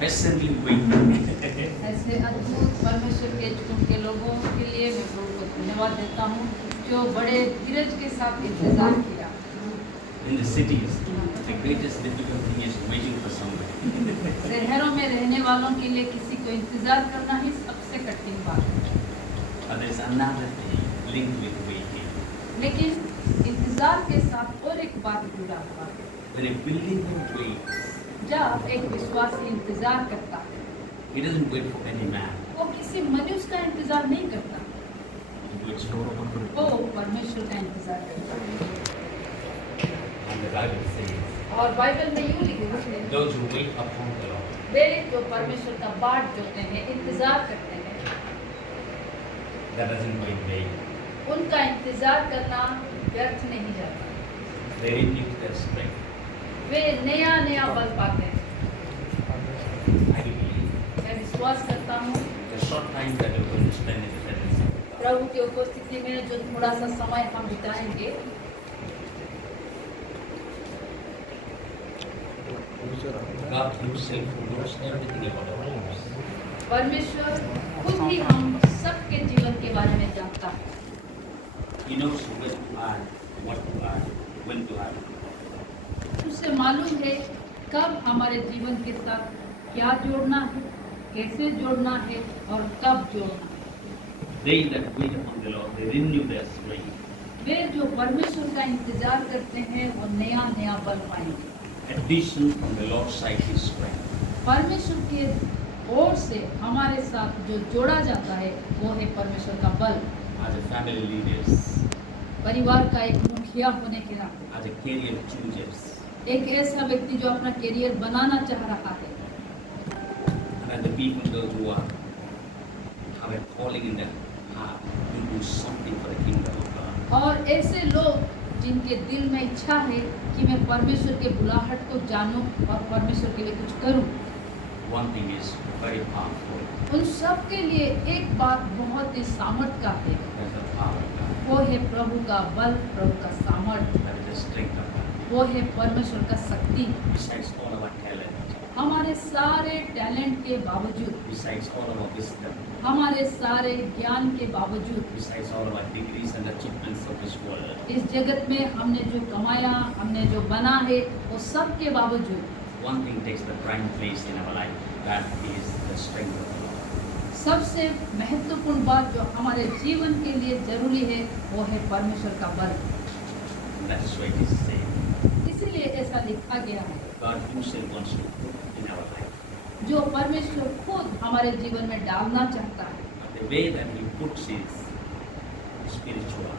patiently waiting. ऐसे अद्भुत परमेश्वर के चुन के लोगों के लिए मैं प्रभु को धन्यवाद देता हूँ जो बड़े धीरज के साथ इंतजार किया। In the cities, the greatest difficulty is waiting for somebody. शहरों में रहने वालों के लिए किसी को इंतजार करना ही सबसे कठिन बात है। But there is another thing linked with waiting. लेकिन इंतजार के साथ और एक बात जुड़ा हुआ है। When a believer waits, जब एक विश्वासी इंतजार करता है, he doesn't wait for any man. वो किसी मनुष्य का इंतजार नहीं करता, He waits for God. वो परमेश्वर का इंतजार करता है। And the Bible says, और बाइबल में यूं लिखा है, those who wait upon the Lord, वे जो परमेश्वर का बाट जोते हैं, इंतजार करते हैं, that doesn't wait vain. उनका इंतजार करना व्यर्थ नहीं जाता। They renew their strength. वे नया नया बल पाते हैं। I believe मैं विश्वास करता हूँ the short time that we're going to spend in the presence of God, प्रभु की उपस्थिति में जो थोड़ा सा समय हम बिताएंगे, God Himself knows everything about our lives. परमेश्वर खुद ही हम सबके जीवन के बारे में जानता है। He knows when to add, what to add, when to add. उसे मालूम है कब हमारे जीवन के साथ क्या जोड़ना है, कैसे जोड़ना है और कब जोड़ना है। They that wait upon the Lord, they renew their strength. वे जो परमेश्वर का इंतजार करते हैं वो नया नया बल पाएंगे। Addition from the Lord's side is strength. परमेश्वर के ओर से हमारे साथ जो जोड़ा जाता है वो है परमेश्वर का बल। As a family leaders, परिवार का एक मुखिया होने के नाते, as a career choosers, एक ऐसा व्यक्ति जो अपना करियर बनाना चाह रहा है, and as the people those who are have a calling in their heart to do something for the kingdom of God. और ऐसे लोग जिनके दिल में इच्छा है कि मैं परमेश्वर के बुलाहट को जानूं और परमेश्वर के लिए कुछ करूं, One thing is very powerful. उन सब के लिए एक बात बहुत ही सामर्थ का है, That's the power of God. वो है प्रभु का बल, प्रभु का सामर्थ, That is the strength of God. वो है परमेश्वर का शक्ति। Besides all our talent, हमारे सारे टैलेंट के बावजूद, besides all our wisdom, हमारे सारे ज्ञान के बावजूद, besides all our degrees and achievements of this world, इस जगत में हमने जो कमाया, हमने जो बना है, वो सब के बावजूद one thing takes the prime place in our life. That is the strength of the Lord. सबसे महत्वपूर्ण बात जो हमारे जीवन के लिए जरूरी है वो है परमेश्वर का बल। And that's why it is said, इसीलिए ऐसा लिखा गया है, God Himself wants to put in our life. जो परमेश्वर खुद हमारे जीवन में डालना चाहता है, But the way that He puts is spiritual.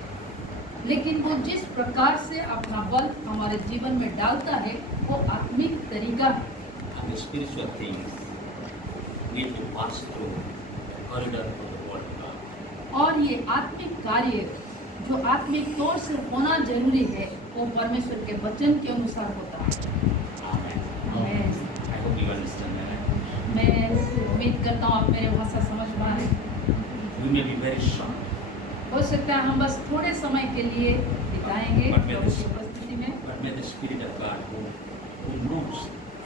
लेकिन वो जिस प्रकार से अपना बल हमारे जीवन में डालता है वो आत्मिक तरीका है। And the spiritual things need to pass through the corridor of the Word of God. और ये आत्मिक कार्य जो आत्मिक तौर से होना जरूरी है वो परमेश्वर के वचन के अनुसार होता है। Amen. Amen. I hope you understand that. मैं उम्मीद करता हूँ आप मेरे भाषा समझ पा रहे हैं। We may be very short, हो सकता है हम बस थोड़े समय के लिए बिताएंगे But may प्रभु this- की उपस्थिति में, but may the Spirit of God, who knows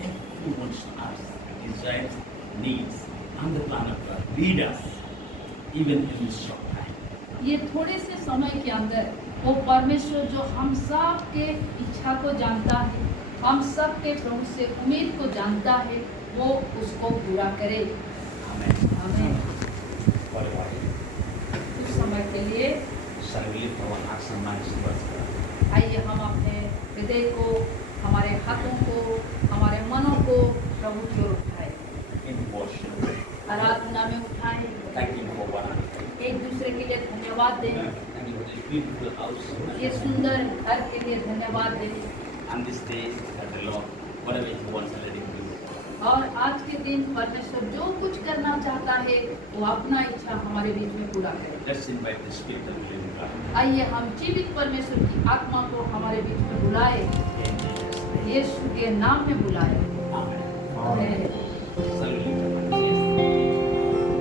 everyone's us, desires, needs, and the plan of God, lead us even in this short time. ये थोड़े से समय के अंदर वो परमेश्वर जो हम सब के इच्छा को जानता है, हम सब के प्रभु से उम्मीद को जानता है, वो उसको पूरा करे। Amen. हमें For a while, कुछ समय के लिए shall we lift our hearts and minds towards God? आइए हम अपने हृदय को, हमारे हाथों को, हमारे मनों को प्रभु की ओर उठाएं, In worship, आराधना में उठाएं, thank Him for one another. एक दूसरे के लिए धन्यवाद दें, Thank you for this beautiful house. ये सुंदर घर के लिए धन्यवाद दें। And this day that the Lord, whatever He wants, let Him do. और आज के दिन परमेश्वर जो कुछ करना चाहता है वो अपना इच्छा हमारे बीच में पूरा करे। Let's invite the Spirit of the living God. आइए हम जीवित परमेश्वर की आत्मा को हमारे बीच में बुलाए, यीशु के नाम में बुलाए। Amen. आमीन। Shall we lift our hands?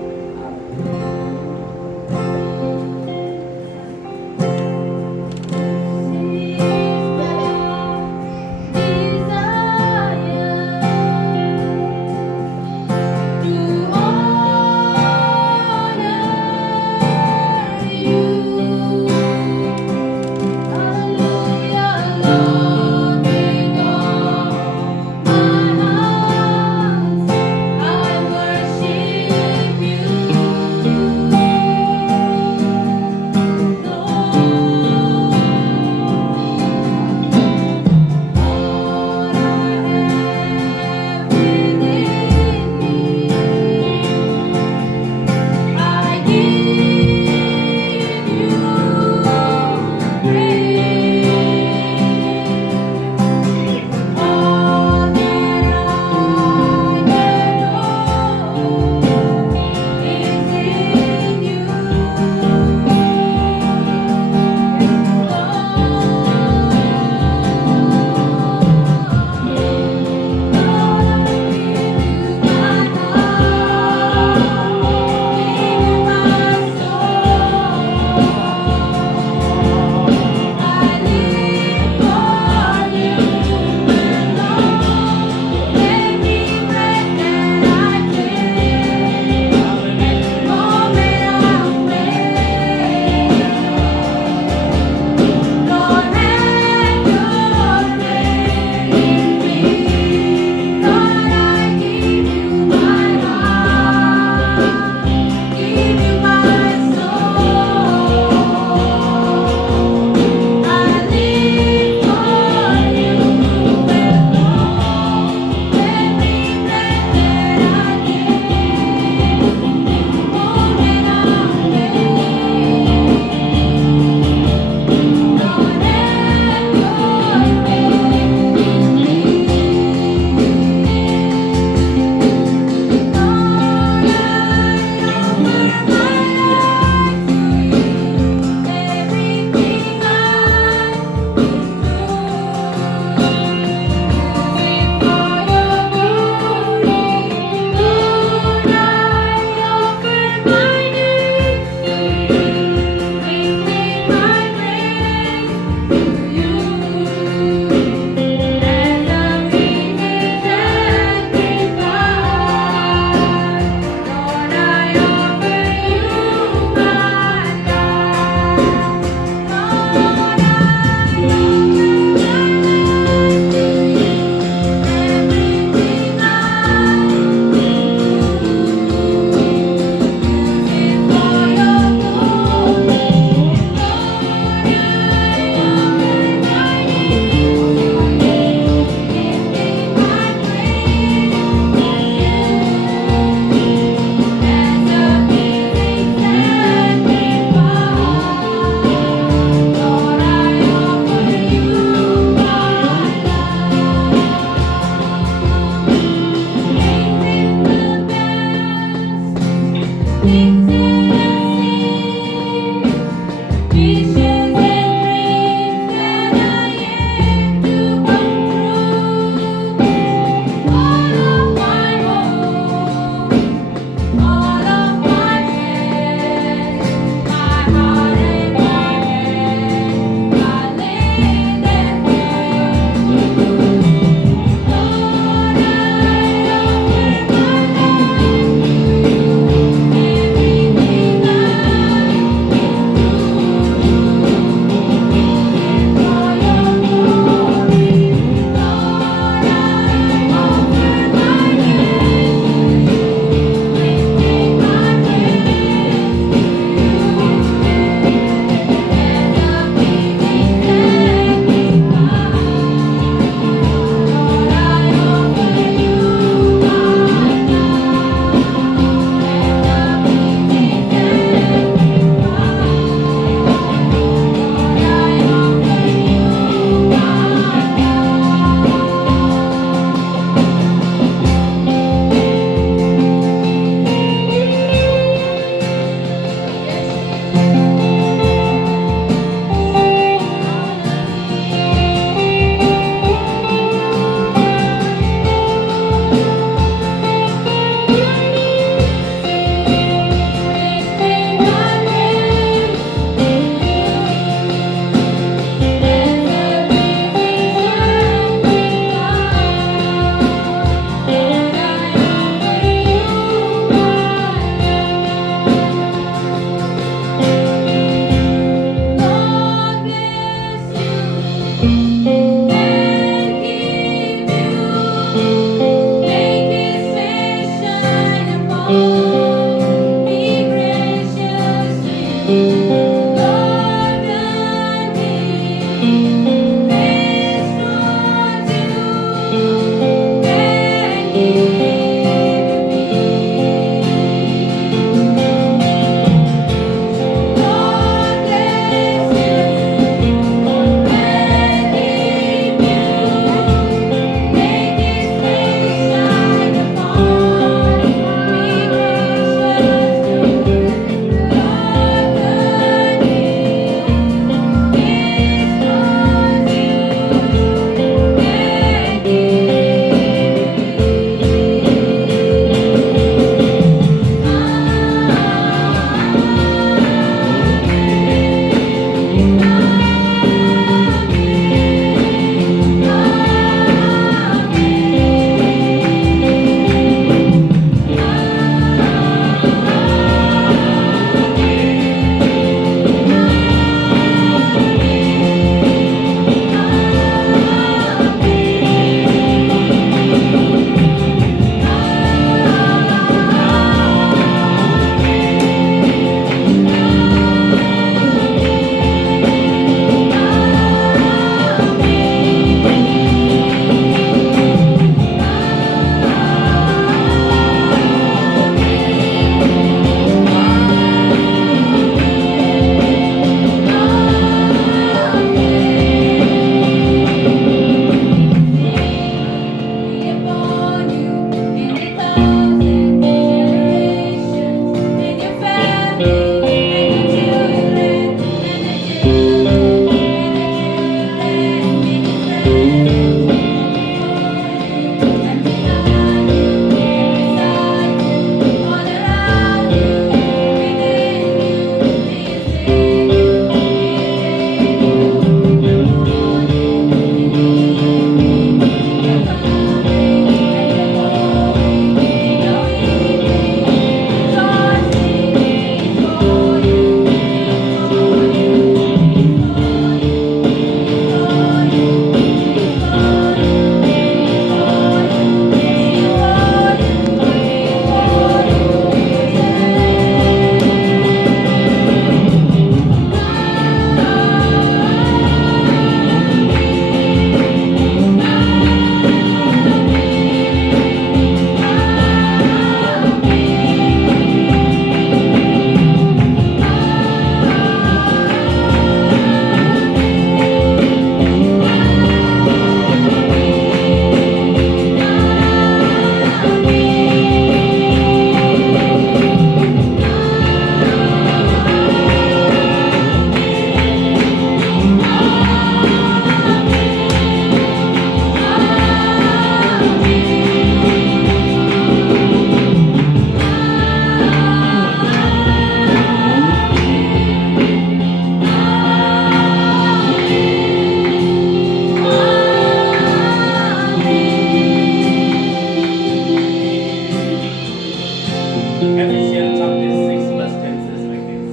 Ephesians chapter 6 verse 10 says like this.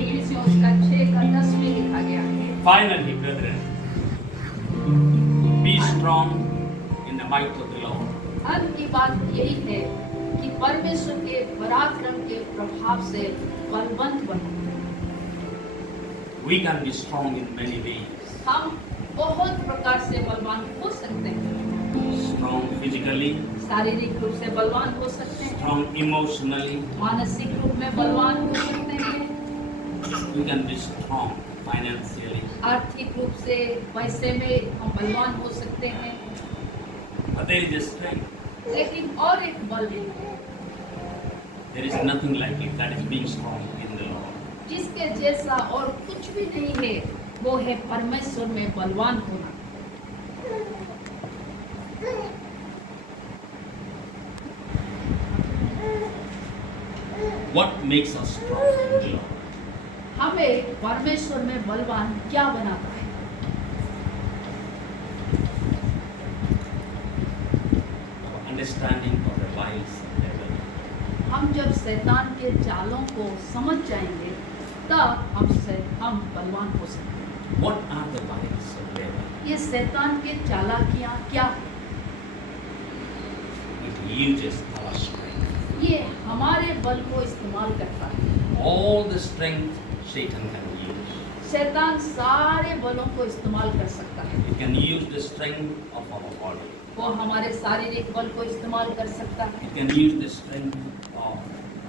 इफिसियों उसका 6 का 10 में लिखा गया है। Finally, brethren, be strong in the might of the Lord. अंत की बात यही है कि परमेश्वर के पराक्रम के प्रभाव से बलवंत बनो। We can be strong in many ways. हम बहुत प्रकार से बलवान हो सकते हैं। Strong physically, शारीरिक रूप से बलवान हो सकते हैं, strong emotionally. मानसिक रूप में बलवान हो सकते हैं, We can be strong financially. आर्थिक रूप से पैसे में हम बलवान हो सकते हैं। But there is a strength. लेकिन और एक बल है There is nothing like it. That is being strong in the Lord. जिसके जैसा और कुछ भी नहीं है, वो है परमेश्वर में बलवान होना। What makes us strong in the Lord? हमें परमेश्वर में बलवान क्या बनाता है? Our understanding of the wiles of the devil. हम जब शैतान के चालों को समझ जाएंगे, तब हम बलवान हो सकते हैं। What are the wiles of the devil? ये शैतान के चालाकियाँ क्या? It uses our strength. ये हमारे बल को इस्तेमाल करता है। All the strength Satan can use. शैतान सारे बलों को इस्तेमाल कर सकता है। It can use the strength of our body. वो हमारे शारीरिक बल को इस्तेमाल कर सकता है, It can use the strength of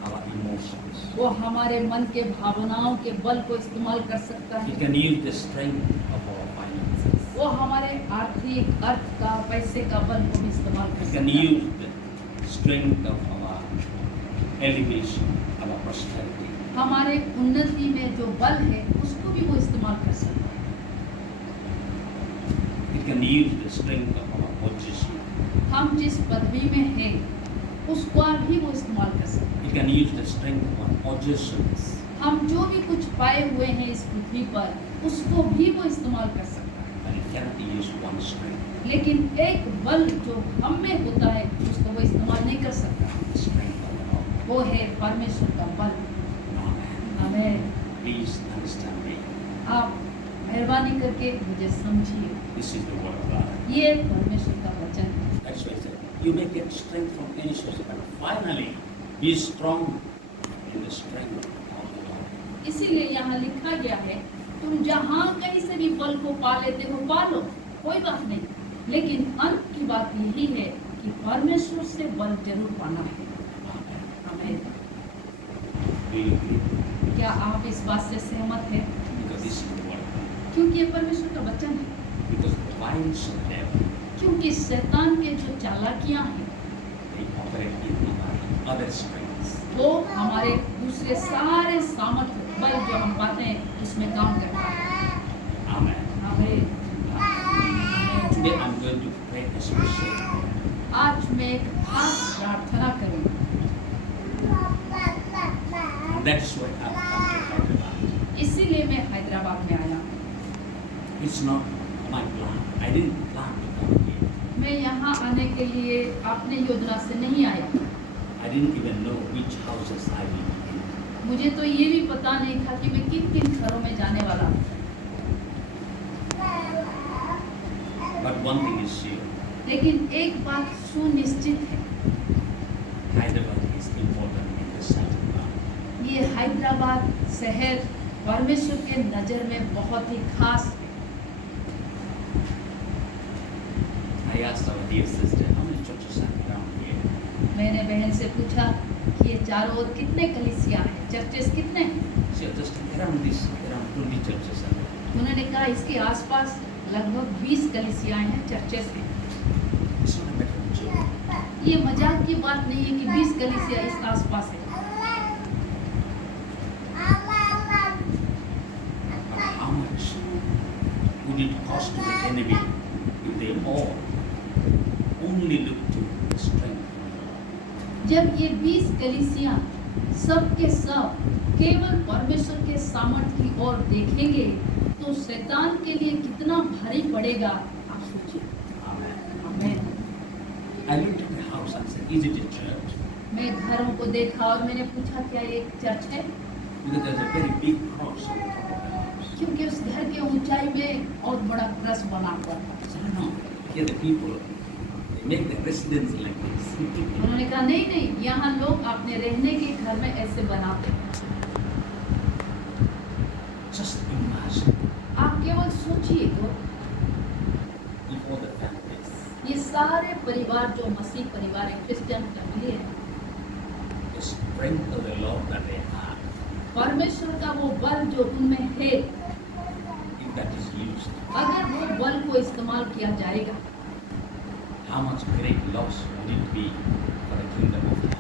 our emotions. वो हमारे मन के भावनाओं के बल को इस्तेमाल कर सकता It है, can use the strength of our finances. वो हमारे आर्थिक अर्थ का पैसे का बल को भी इस्तेमाल कर It सकता can है, use the strength of our elevation, our prosperity. हमारे उन्नति में जो बल है उसको भी वो इस्तेमाल कर सकता है, It can use the strength of our position. हम जिस पदवी में हैं उसका भी वो इस्तेमाल कर सकता है, It can use the strength of our possessions. हम जो भी कुछ पाए हुए हैं इस पृथ्वी पर उसको भी वो इस्तेमाल कर सकता है। But it cannot use one strength, लेकिन एक बल जो हम में होता है उसको वो इस्तेमाल नहीं कर सकता, the strength of the Lord. वो है परमेश्वर का बल। Amen. हमें Please understand me. आप मेहरबानी करके मुझे समझिए, This is the word of God. ये परमेश्वर का वचन है। That's why I said, you may get strength from any source, but finally be strong in the strength of the Lord. इसीलिए यहाँ लिखा गया है, तुम जहाँ कहीं से भी बल को पा लेते हो पा लो, कोई बात नहीं, लेकिन अंत की बात यही है कि परमेश्वर से बल जरूर पाना है। Amen. हमें Do you agree? क्या आप इस बात से सहमत हैं? Because this is the word of God. क्योंकि ये परमेश्वर का वचन है, Because the wiles of the devil, क्योंकि शैतान के जो चालाकियाँ हैं they operate in our other strengths. वो हमारे दूसरे सारे सामर्थ्य बल जो हम पाते हैं उसमें काम करता है। Amen. हमें Today I'm going to pray a special prayer. आज मैं एक खास प्रार्थना करूँगा, And that's why I've come to Hyderabad. इसीलिए मैं हैदराबाद में आया हूँ। It's not my plan. I didn't plan to come here. मैं यहाँ आने के लिए अपने योजना से नहीं आया, I didn't even know which houses I will be in. मुझे तो ये भी पता नहीं था कि मैं किन किन घरों में जाने वाला हूँ। But one thing is sure, लेकिन एक बात सुनिश्चित है, Hyderabad is important in the sight of God. ये हैदराबाद शहर परमेश्वर के नज़र में बहुत ही खास है। I asked our dear sister, how many churches are around here? मैंने बहन से पूछा कि ये चारों ओर कितने कलीसिया हैं, चर्चेस कितने हैं? She said, just around 20 churches are there. उन्होंने कहा इसके आसपास लगभग 20 कलीसियाएं हैं, चर्चेस हैं। It's not a matter of joke. ये मजाक की बात नहीं है कि 20 कलीसिया इस आसपास है, But how much would it cost to the enemy if they all only look to the strength of the Lord? जब ये 20 कलीसिया सब के सब केवल परमेश्वर के सामर्थ्य की ओर देखेंगे तो शैतान के लिए कितना भारी पड़ेगा, आप सोचिए। Amen. आमीन। I looked at the house and said, is it a church? मैं घरों को देखा और मैंने पूछा क्या ये चर्च है, Because there's a very big cross on top of the house. क्योंकि उस घर के ऊंचाई में बहुत बड़ा क्रस बना हुआ था। So I know, here the people, they make their residence like this. उन्होंने कहा नहीं नहीं, यहाँ लोग अपने रहने के घर में ऐसे बनाते हैं। Just imagine, आप केवल सोचिए तो, if all the families, ये सारे परिवार जो मसीह परिवार है, क्रिश्चियन फैमिली है, the strength of the Lord that they have, परमेश्वर का वो बल जो उनमें है, if that is used, अगर वो बल को इस्तेमाल किया जाएगा, how much great loss would it be for the kingdom of God?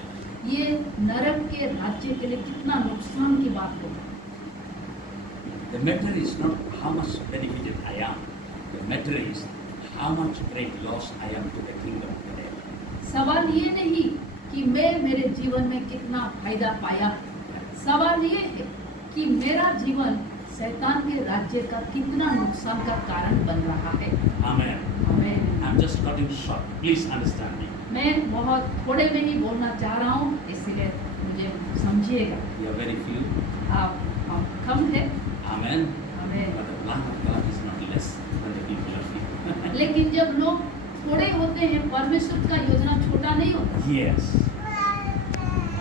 ये नरक के राज्य के लिए कितना नुकसान की बात होगी। The matter is not how much benefited I am. The matter is how much great loss I am to the kingdom today. सवाल ये नहीं कि मैं मेरे जीवन में कितना फायदा पाया, सवाल ये है कि मेरा जीवन शैतान के राज्य का कितना नुकसान का कारण बन रहा है। Amen. आमीन। I'm just cutting short. Please understand me. मैं बहुत थोड़े में ही बोलना चाह रहा हूँ, इसलिए मुझे समझिएगा। We are very few. आप कम है, Amen. आमीन। But the plan of God is not less than the people are few. लेकिन जब लोग थोड़े होते हैं, परमेश्वर का योजना छोटा नहीं होता। Yes.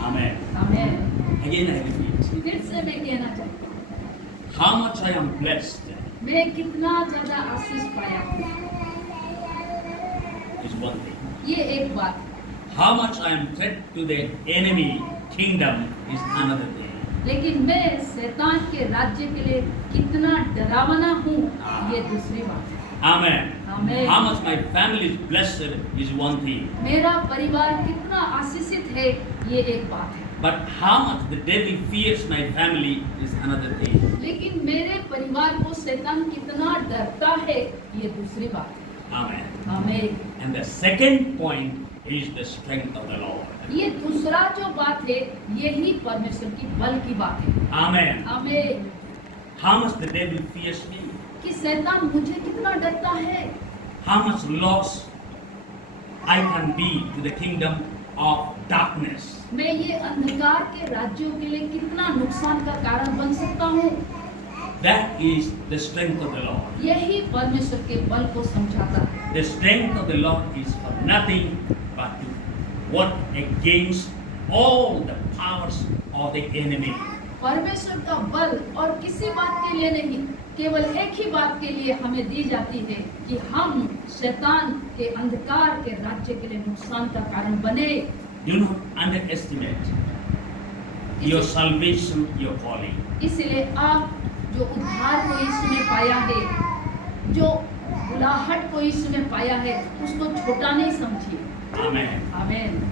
Amen. आमीन। Again I repeat. फिर से मैं कहना चाहता हूँ, How much I am blessed मैं कितना ज्यादा आशीष पाया हूँ, is one thing. ये एक बात है। How much I am threat to the enemy kingdom is another thing. लेकिन मैं शैतान के राज्य के लिए कितना डरावना हूँ, ये दूसरी बात है। Amen. Amen. How much my family is blessed is one thing. मेरा परिवार कितना आशीषित है, ये एक बात है। But how much the devil fears my family is another thing. लेकिन मेरे परिवार को शैतान कितना डरता है, ये दूसरी बात है। Amen. आमीन। And the second point is the strength of the Lord. ये दूसरा जो बात है, यही परमेश्वर की बल की बात है। Amen. आमीन। How much the devil fears me. कि शैतान मुझे कितना डरता है, How much loss I can be to the kingdom of darkness. मैं ये अंधकार के राज्यों के लिए कितना नुकसान का कारण बन सकता हूँ, That is the strength of the Lord. यही परमेश्वर के बल को समझाता है। The strength of the Lord is for nothing but to work against all the powers of the enemy. परमेश्वर का बल और किसी बात के लिए नहीं, केवल एक ही बात के लिए हमें दी जाती है कि हम शैतान के अंधकार के राज्य के लिए नुकसान का कारण बने। Do not underestimate your salvation, your calling. इसलिए आप जो उद्धार को यीशु में पाया है, जो बुलाहट को यीशु में पाया है, उसको छोटा नहीं समझिए। Amen. आमीन।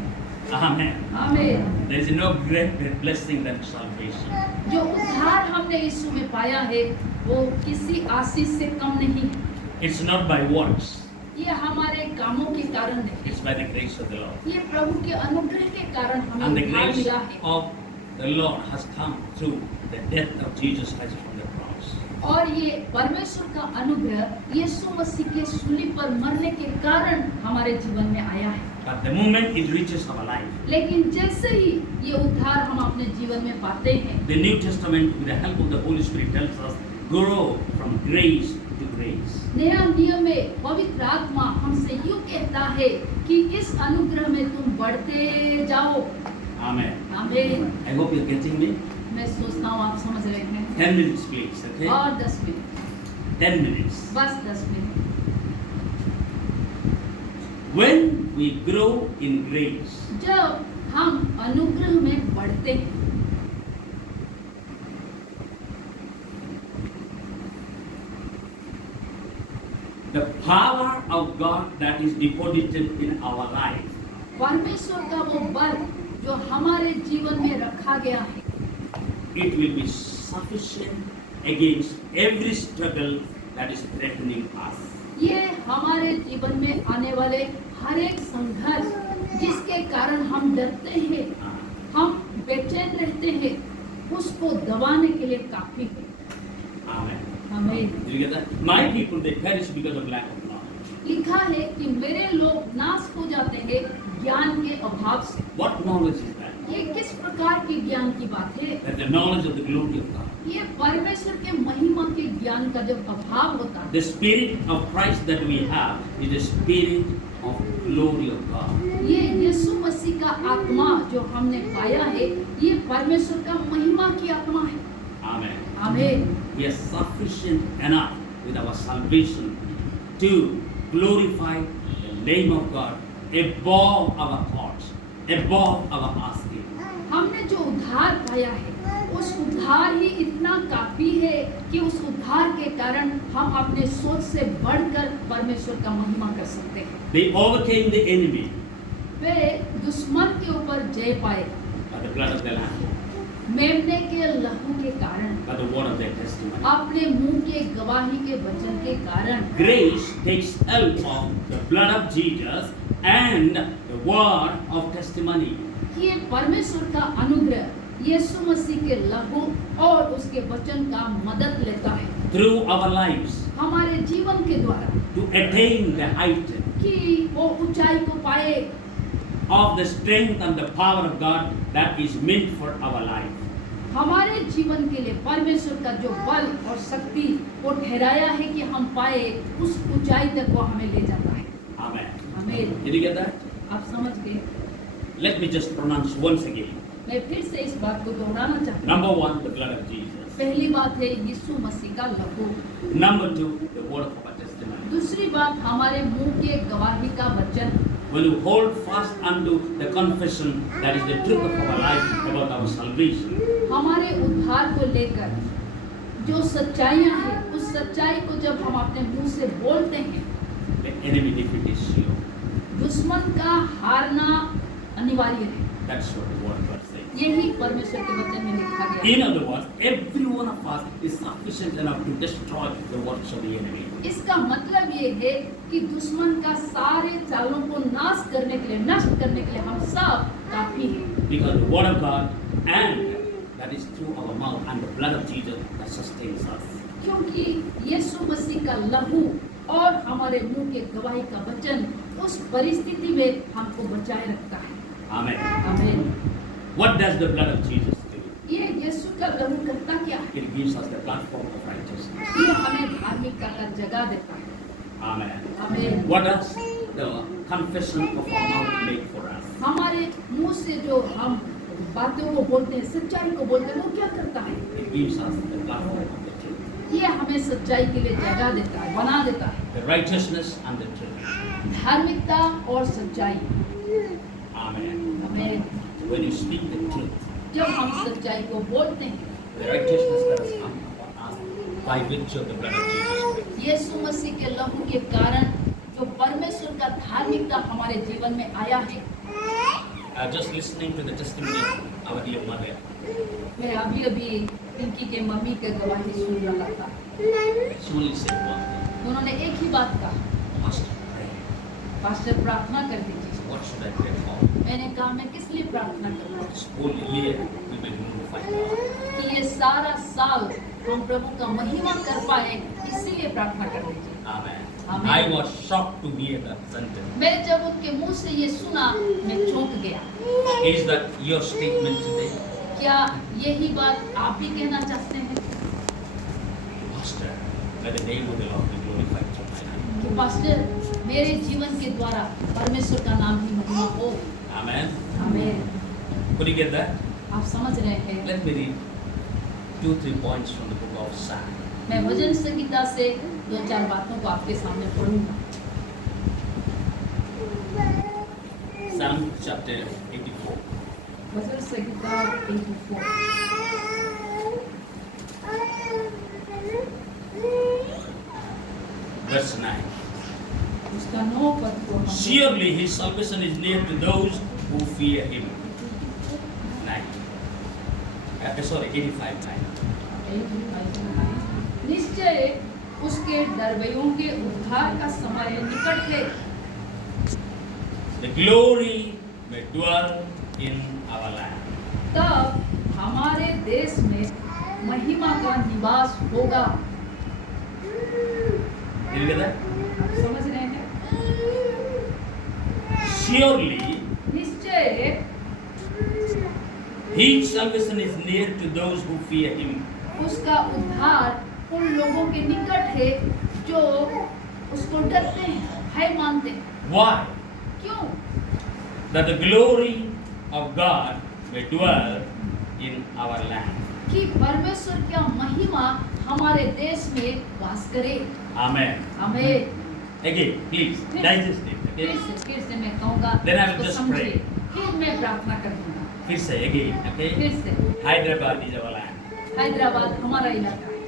Amen. आमीन। There is no greater blessing than salvation. जो उद्धार हमने यीशु में पाया है, वो किसी आशीष से कम नहीं। It's not by works. ये हमारे कामों के कारण नहीं, It's by the grace of the Lord. ये प्रभु के अनुग्रह के कारण हमें And the उद्धार grace मिला है। of the Lord has come through the death of Jesus Christ from the cross. और ये परमेश्वर का अनुग्रह यीशु मसीह के सूली पर मरने के कारण हमारे जीवन में आया है। But the moment it reaches our life, लेकिन जैसे ही ये उद्धार हम अपने जीवन में पाते हैं, the New Testament, with the help of the Holy Spirit, tells us grow from grace to grace. नया नियम में पवित्र आत्मा हमसे यूं कहता है कि इस अनुग्रह में तुम बढ़ते जाओ। Amen. आमीन। I hope you're getting me. मैं सोचता हूँ आप समझ रहे हैं। 10 minutes, please. Okay? और 10 मिनट, 10 minutes. बस 10 minute. When we grow in grace, जब हम अनुग्रह में बढ़ते हैं, the power of God that is deposited in our life, परमेश्वर का वो बल जो हमारे जीवन में रखा गया है, it will be sufficient against every struggle that is threatening us. ये हमारे जीवन में आने वाले हर एक संघर्ष जिसके कारण हम डरते हैं, हम बेचैन रहते हैं, उसको दबाने के लिए काफी है। Amen. हमें Did you get that? My people, they perish because of lack of knowledge. लिखा है कि मेरे लोग नाश हो जाते हैं ज्ञान के अभाव से। What knowledge is that? ये किस प्रकार के ज्ञान की बात है? That the knowledge of the glory of God. ये परमेश्वर के महिमा के ज्ञान का जब अभाव होता है। The spirit of Christ that we have is the spirit of glory of God. ये यीशु मसीह का आत्मा जो हमने पाया है, ये परमेश्वर का महिमा की आत्मा है। Amen. आमीन। He is sufficient enough with our salvation to glorify the name of God above our thoughts, above our asking. हमने जो उद्धार पाया है, उस उद्धार ही इतना काफी है कि उस उद्धार के कारण हम अपने सोच से बढ़कर परमेश्वर का महिमा कर सकते हैं। They overcame the enemy वे दुश्मन के ऊपर जय पाए by the blood of the Lamb, मेमने के लहू के कारण, by the word of their testimony. अपने मुंह के गवाही के वचन के कारण। Grace takes help of the blood of Jesus and the word of testimony. ये परमेश्वर का अनुग्रह यीशु मसीह के लहू और उसके वचन का मदद लेता है Through our lives हमारे जीवन के द्वारा to attain the height कि वो ऊंचाई को पाए of the strength and the power of God that is meant for our life. हमारे जीवन के लिए परमेश्वर का जो बल और शक्ति वो ठहराया है कि हम पाए, उस ऊंचाई तक वो हमें ले जाता है। Amen. आमीन। Did you get that? आप समझ गए? Let me just pronounce once again. मैं फिर से इस बात को दोहराना चाहता हूँ। Number one, the blood of Jesus. पहली बात है यीशु मसीह का लहू। Number two, the word of our testimony. दूसरी बात हमारे मुंह के गवाही का वचन। When you hold fast unto the confession that is the truth of our life about our salvation, हमारे उद्धार को लेकर जो सच्चाइयाँ हैं, उस सच्चाई को जब हम अपने मुंह से बोलते हैं, the enemy defeat is sure. दुश्मन का हारना अनिवार्य है। That's what the word of God says. यही परमेश्वर के वचन में लिखा गया है। In other words, every one of us is sufficient enough to destroy the works of the enemy. इसका मतलब ये है कि दुश्मन का सारे चालों को नाश करने के लिए, नष्ट करने के लिए हम सब काफी हैं। Because the word of God and that is through our mouth and the blood of Jesus that sustains us. क्योंकि यीशु मसीह का लहू और हमारे मुंह के गवाही का वचन उस परिस्थिति में हमको बचाए रखता है। Amen. आमीन। What does the blood of Jesus do? ये यीशु का लहू करता क्या है? It gives us the platform of righteousness. ये हमें धार्मिकता का जगह देता है। Amen. आमीन। What does the confession of our mouth make for us? हमारे मुंह से जो हम बातों को बोलते हैं, सच्चाई को बोलते हैं, वो क्या करता है? It gives us the platform of the truth. ये हमें सच्चाई के लिए जगह देता है, बना देता है। The righteousness and the truth. धार्मिकता और सच्चाई। Amen. हमें When you speak the truth, जब हम सच्चाई को बोलते हैं, the righteousness that has come upon us by virtue of the blood of Jesus Christ. यीशु मसीह के लहू के कारण जो परमेश्वर का धार्मिकता हमारे जीवन में आया है। Just listening to the testimony of our dear mother, मैं अभी अभी पिंकी के मम्मी के गवाही सुन रहा था। she only said one thing, उन्होंने एक ही बात कहा, Pastor, pray. पास्टर प्रार्थना कर दीजिए। What should I pray for? मैंने कहा मैं किस लिए प्रार्थना करूँ? This whole year we will glorify God. कि ये सारा साल हम प्रभु का महिमा कर पाए, इसीलिए प्रार्थना कर दीजिए। Amen. Amen. I was shocked to hear that sentence. मैं जब उनके मुंह से ये सुना, मैं चौंक गया। Is that your statement today? क्या यही बात आप भी कहना चाहते हैं? Pastor, let the name of the Lord be glorified through my life. कि पास्टर मेरे जीवन के द्वारा परमेश्वर का नाम ही महिमा हो। Amen. आमीन। Could you get that? आप समझ रहे हैं? Let me read 2-3 points from the book of Psalm. मैं भजन संहिता से 2-4 बातों को आपके सामने पढ़ूंगा। Psalm chapter 84. भजन संहिता 84 Verse 9. उसका 9 पद को हम Surely his salvation is near to those who fear him. 9. Sorry, 85. 9. निश्चय उसके डरवैयों के उद्धार का समय निकट है। The glory may dwell in our land. तब हमारे देश में महिमा का निवास होगा। Did you get that? आप समझ रहे हैं? surely निश्चय His salvation is near to those who fear Him. उसका उद्धार उन लोगों के निकट है जो उसको डरते हैं, भय मानते हैं। Why? क्यों? That the glory of God may dwell in our land. कि परमेश्वर की महिमा हमारे देश में वास करे। Amen. हमें Again, please digest it. Okay? फिर से मैं कहूँगा, Then I will उसको just समझिए। pray. फिर मैं प्रार्थना करूँगा। फिर से again. Okay? फिर से Hyderabad is our land. Hyderabad हमारा इलाका है।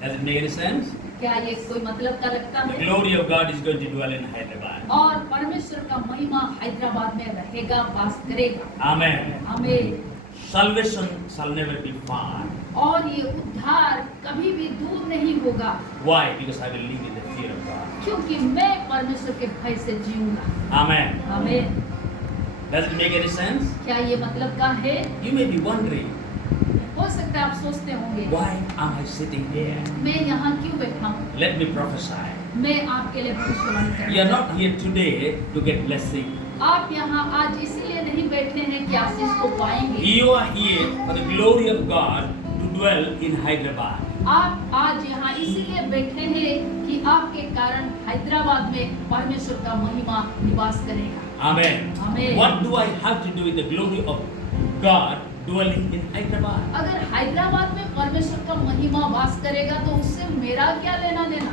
Does it make any sense? क्या ये कोई मतलब का लगता The है? glory of God is going to dwell in Hyderabad. और परमेश्वर का महिमा हैदराबाद में रहेगा, वास करेगा। Amen. हमें Salvation shall never be far. और ये उद्धार कभी भी दूर नहीं होगा, Why? Because I will live in the fear of God. क्योंकि मैं परमेश्वर के भय से जीऊंगा। Amen. हमें Does it make any sense? क्या ये मतलब का है? You may be wondering, हो सकता है आप सोचते होंगे, why am I sitting here? मैं यहाँ क्यों बैठा हूँ? Let me prophesy. मैं आपके लिए भविष्यवाणी You are करता not here today to get blessing. हूँ। आप यहाँ आज इसीलिए नहीं बैठे हैं कि आशीष को पाएंगे। You are here for the glory of God to dwell in Hyderabad. आप आज यहाँ इसीलिए बैठे हैं कि आपके कारण हैदराबाद में परमेश्वर का महिमा निवास करेगा। Amen. Amen. What do I have to do with the glory of God dwelling in Hyderabad? अगर हैदराबाद में परमेश्वर का महिमा वास करेगा तो उससे मेरा क्या लेना देना?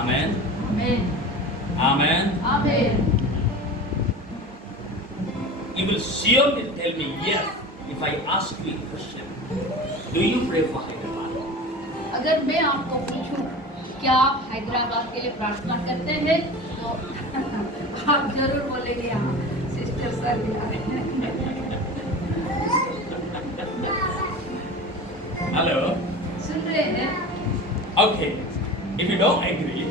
Amen. आमीन, Amen. आमीन। You will surely tell me yes if I ask you a question. Do you pray for Hyderabad? अगर मैं आपको पूछूं क्या आप हैदराबाद के लिए प्रार्थना करते हैं तो आप जरूर बोलेंगे हाँ, सिस्टर सर बुला रहे हैं। Hello. सुन रहे हैं? Okay. If you don't agree,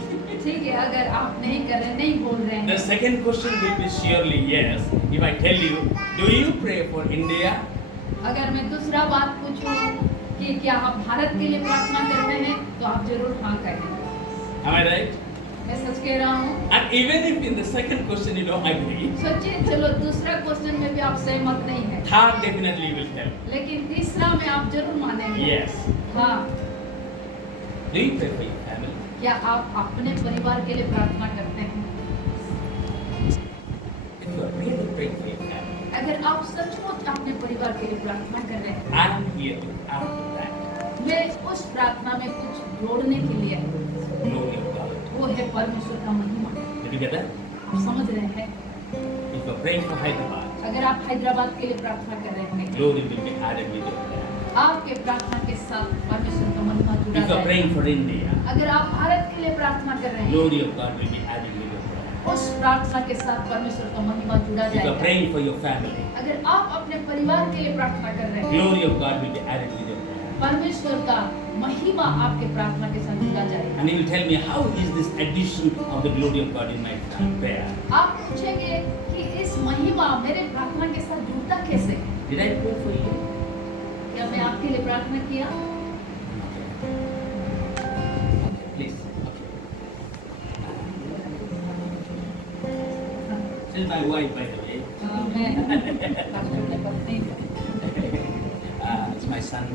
ठीक है, अगर आप नहीं कर रहे, नहीं बोल रहे the हैं, second question will be surely yes. If I tell you, do you pray for India? अगर मैं दूसरा बात पूछूं कि क्या आप भारत के लिए प्रार्थना करते हैं तो आप जरूर हाँ कहेंगे। Am I right? मैं सच कह रहा हूँ। And even if in the second question you don't agree, सोचिए, चलो दूसरा क्वेश्चन में भी आप सहमत नहीं है, third definitely you will tell. लेकिन तीसरा में आप जरूर मानेंगे। Yes. हाँ, Do you pray for your family? क्या आप अपने परिवार के लिए प्रार्थना करते हैं? If you are really praying for your family, अगर आप सचमुच अपने परिवार के लिए प्रार्थना कर रहे हैं, I am here to add to that मैं उस प्रार्थना में कुछ जोड़ने के लिए, glory of God. वो है परमेश्वर का महिमा। Did you get that? आप समझ रहे हैं? If you are praying for Hyderabad, अगर आप हैदराबाद के लिए प्रार्थना कर रहे हैं, glory will be added with your prayer. आपके प्रार्थना के साथ परमेश्वर का महिमा जुड़ा If you are जाएगा। praying for India, अगर आप भारत के लिए प्रार्थना कर रहे हैं, glory of God will be added with your prayer. उस प्रार्थना के साथ परमेश्वर का महिमा जुड़ा If you are जाएगा। praying for your family, अगर आप अपने परिवार के लिए प्रार्थना कर रहे हैं, glory of God will be added with your prayer. परमेश्वर का महिमा आपके प्रार्थना के साथ जुड़ा जाएगा। And you will tell me, how is this addition of the glory of God in my prayer? आप पूछेंगे कि इस महिमा मेरे प्रार्थना के साथ जुड़ता कैसे है? Did I pray for you? क्या मैं आपके लिए प्रार्थना किया? Okay, please. This is my wife, by the way. मैं पास्टर की पत्नी हूँ। It's my son.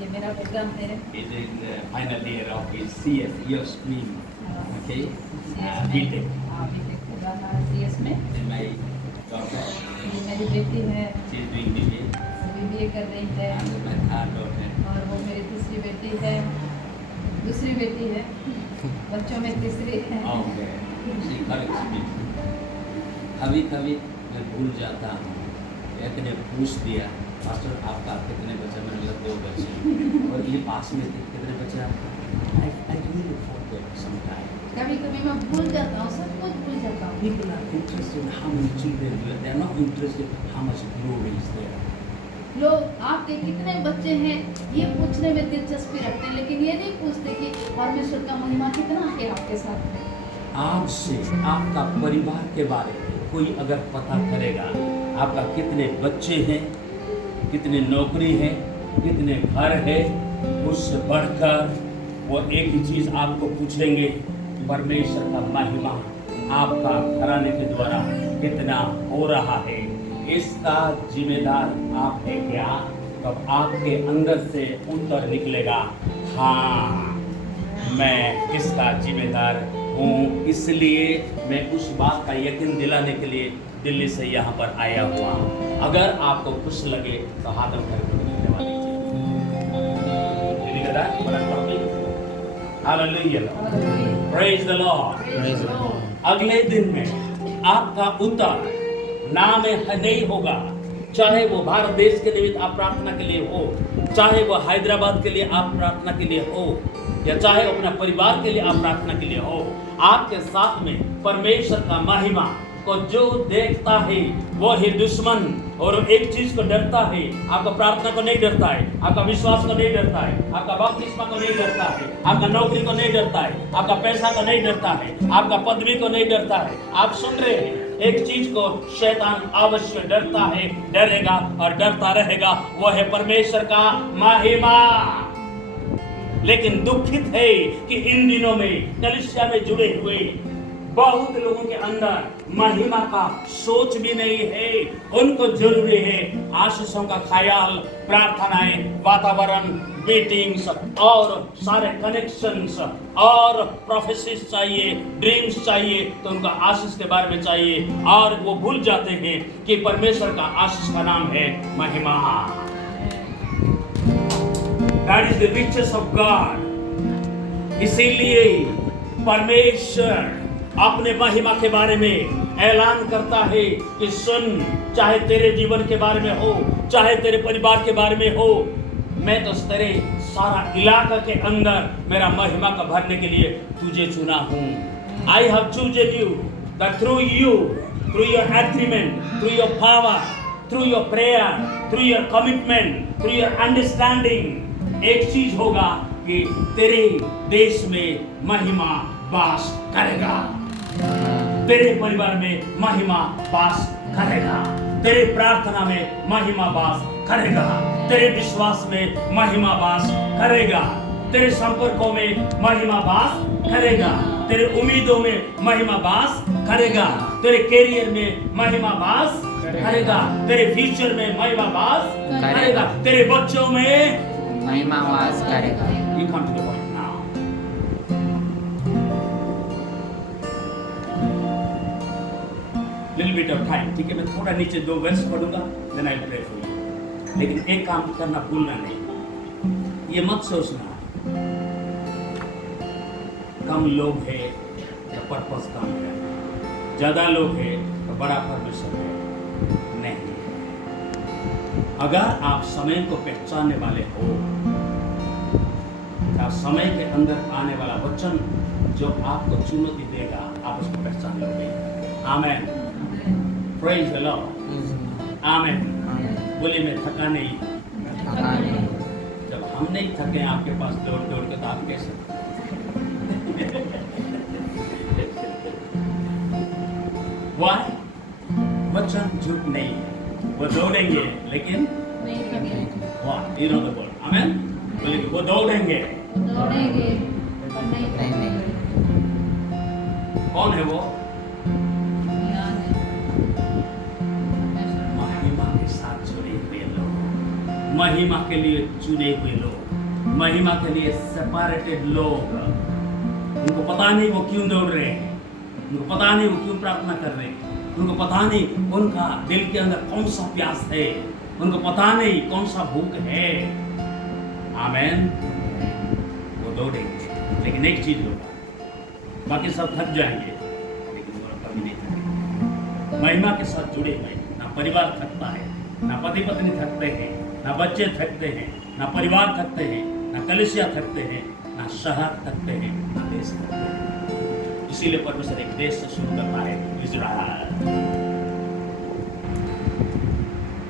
ये मेरा बेटा है। He's in the final year of his CS, year stream. Okay? BTech. BTech कर रहा है CS में। And my daughter, ये मेरी बेटी है, she is doing BBA. BBA कर रही है, And my third daughter, और वो मेरी दूसरी बेटी है, बच्चों में तीसरी है। okay. She corrects me. कभी कभी मैं भूल जाता हूँ। एक ने पूछ दिया, मास्टर आपका कितने बच्चे? मैंने बोला 2 बच्चे। और ये पास में थे, कितने बच्चे आपका? I really forget sometimes. कभी कभी मैं भूल जाता हूँ, सब कुछ भूल जाता हूँ। People are interested in how many children you have. They are not interested in how much glory is there. लोग आपके कितने बच्चे हैं ये पूछने में दिलचस्पी रखते हैं, लेकिन ये नहीं पूछते कि परमेश्वर का महिमा कितना है आपके साथ में। आज से आपका परिवार के बारे में कोई अगर पता करेगा, आपका कितने बच्चे हैं, कितने नौकरी है, कितने घर है, उससे बढ़कर वो एक ही चीज़ आपको पूछेंगे, परमेश्वर का महिमा आपका घराने के द्वारा कितना हो रहा है, इसका जिम्मेदार आप है क्या? तब आपके अंदर से उत्तर निकलेगा, हाँ मैं इसका जिम्मेदार हूँ। इसलिए मैं उस बात का यकीन दिलाने के लिए दिल्ली से यहाँ पर आया हुआ हूँ। अगर आपको कुछ लगे तो हाथ में करके धन्यवाद दीजिए। Hallelujah, praise the Lord. अगले दिन में आपका उत्तर ना में नहीं होगा, चाहे वो भारत देश के निमित्त आप प्रार्थना के लिए हो, चाहे वो हैदराबाद के लिए आप प्रार्थना के लिए हो, या चाहे अपना परिवार के लिए आप प्रार्थना के लिए हो, आपके साथ में परमेश्वर का महिमा को जो देखता है वो ही दुश्मन और एक चीज को डरता है, आपका प्रार्थना को नहीं डरता है, आपका विश्वास को नहीं डरता है, आपका बपतिस्मा को नहीं डरता है, आपका नौकरी को नहीं डरता है, आपका पैसा को नहीं डरता है, आपका पदवी को नहीं डरता है। आप सुन रहे हैं, एक चीज को शैतान अवश्य डरता है, डरेगा और डरता रहेगा, वो है परमेश्वर का महिमा। लेकिन दुखित है कि इन दिनों में कलीसिया में जुड़े हुए बहुत लोगों के अंदर महिमा का सोच भी नहीं है। उनको जरूरी है आशीषों का ख्याल, प्रार्थनाएं, वातावरण, मीटिंग्स और सारे कनेक्शंस और प्रोफेसीज चाहिए, ड्रीम्स चाहिए, तो उनका आशीष के बारे में चाहिए, और वो भूल जाते हैं कि परमेश्वर का आशीष का नाम है महिमा। That is the riches of God। इसीलिए परमेश्वर अपने महिमा के बारे में ऐलान करता है कि सुन, चाहे तेरे जीवन के बारे में हो, चाहे तेरे परिवार के बारे में हो, मैं तो तेरे सारा इलाका के अंदर मेरा महिमा का भरने के लिए तुझे चुना हूँ। I have chosen you that through you, through your agreement, through your power, through your prayer, through your commitment, through your understanding, एक चीज होगा कि तेरे देश में महिमा वास करेगा, तेरे परिवार में महिमा वास करेगा, तेरे प्रार्थना में महिमा वास करेगा, तेरे विश्वास में महिमा वास करेगा, तेरे संपर्कों में महिमा वास करेगा, तेरे उम्मीदों में महिमा वास करेगा, तेरे कैरियर में महिमा वास करेगा, तेरे फ्यूचर में महिमा वास करेगा, तेरे बच्चों में महिमा वास करेगा। You come to the point now. Little bit of time, ठीक है, मैं थोड़ा नीचे 2 वर्ष पढ़ूंगा, then I'll pray for you। लेकिन एक काम करना भूलना नहीं, ये मत सोचना कम लोग हैं तो पर्पस कम है, ज्यादा लोग हैं तो बड़ा परमेश्वर है, नहीं। अगर आप समय को पहचानने वाले हो, आप समय के अंदर आने वाला वचन जो आपको चुनौती देगा, आप उसको पहचान लोगे। आमेन, प्रेज द लॉर्ड, आमेन। बोले मैं थका नहीं, जब हम नहीं थके आपके पास दौड़ दौड़ के, तो आप कैसे? Why? वचन झूठ नहीं है, वो दौड़ेंगे लेकिन वाह, you know the word, आमेन। बोले वो दौड़ेंगे, कौन है वो? महिमा के साथ जुड़े हुए लोग, महिमा के लिए चुने हुए लोग, महिमा के लिए सेपरेटेड लोग। उनको पता नहीं वो क्यों दौड़ रहे हैं, उनको पता नहीं वो क्यों प्रार्थना कर रहे हैं, उनको पता नहीं उनका दिल के अंदर कौन सा प्यास है, उनको पता नहीं कौन सा भूख है। आमेन, वो दौड़ेंगे, लेकिन एक चीज होगा, बाकी सब थक जाएंगे लेकिन वो कभी नहीं थकेंगे। महिमा के साथ जुड़े हुए, ना परिवार थकता है, ना पति पत्नी थकते हैं, ना बच्चे थकते हैं, ना परिवार थकते हैं, ना कलीसिया थकते हैं, ना शहर थकते हैं, ना देश थकते हैं। इसीलिए परमेश्वर एक देश से शुरू करता है, इजराइल।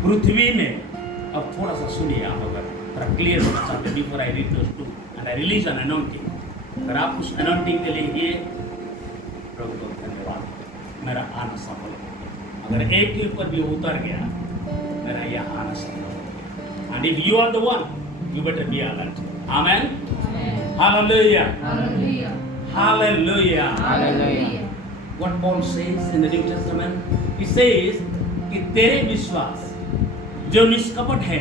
पृथ्वी में, अब थोड़ा सा सुनिए आप, अगर थोड़ा क्लियर होना चाहते, before I read those 2 and I release an anointing. अगर आप उस अनॉइंटिंग के लिए ये, प्रभु को धन्यवाद, मेरा आना सफल हो। अगर एक के ऊपर भी उतर गया, मेरा यह आना सफल हो। And if you are the one, you better be alert. Amen, hallelujah, Hallelujah. Hallelujah. What Paul says in the New Testament, he says कि तेरे विश्वास जो निष्कपट है,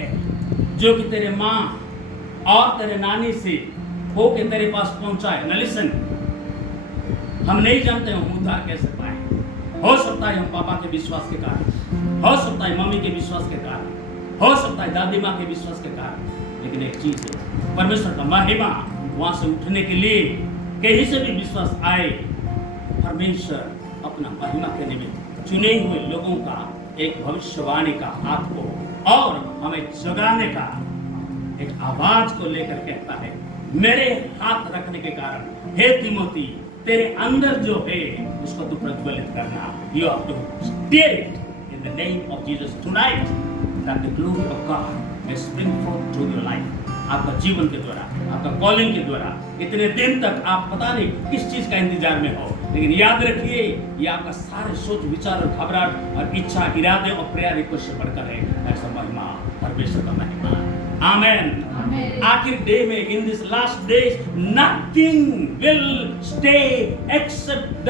जो कि तेरे माँ और तेरे नानी से हो के तेरे पास पहुंचा है। Now listen, हम नहीं जानते हम उद्धार कैसे पाए। हो सकता है हम पापा के विश्वास के कारण, हो सकता है मम्मी के विश्वास के कारण, हो सकता है दादी माँ के विश्वास के कारण, लेकिन एक चीज है, परमेश्वर का महिमा वहां से उठने के लिए कहीं से भी विश्वास आए, परमेश्वर अपना महिमा के निमित्त चुने हुए लोगों का एक भविष्यवाणी का हाथ को और हमें जगाने का एक आवाज को लेकर कहता है, मेरे हाथ रखने के कारण हे तिमोथी, तेरे अंदर जो है उसको तू प्रज्वलित करना। You have to stir it in the name of Jesus tonight, that the glory of God may spring forth through your life. आपका जीवन के द्वारा, आपका कॉलिंग के द्वारा, इतने दिन तक आप पता नहीं किस चीज का इंतजार में हो, लेकिन याद रखिए ये आपका सारे सोच विचार और घबराहट और इच्छा, इरादे और प्रेयर रिक्वेस्ट से बढ़कर है। ऐसा महिमा, परमेश्वर का महिमा। आमेन। आखिर डे में, in this last days, nothing will stay except the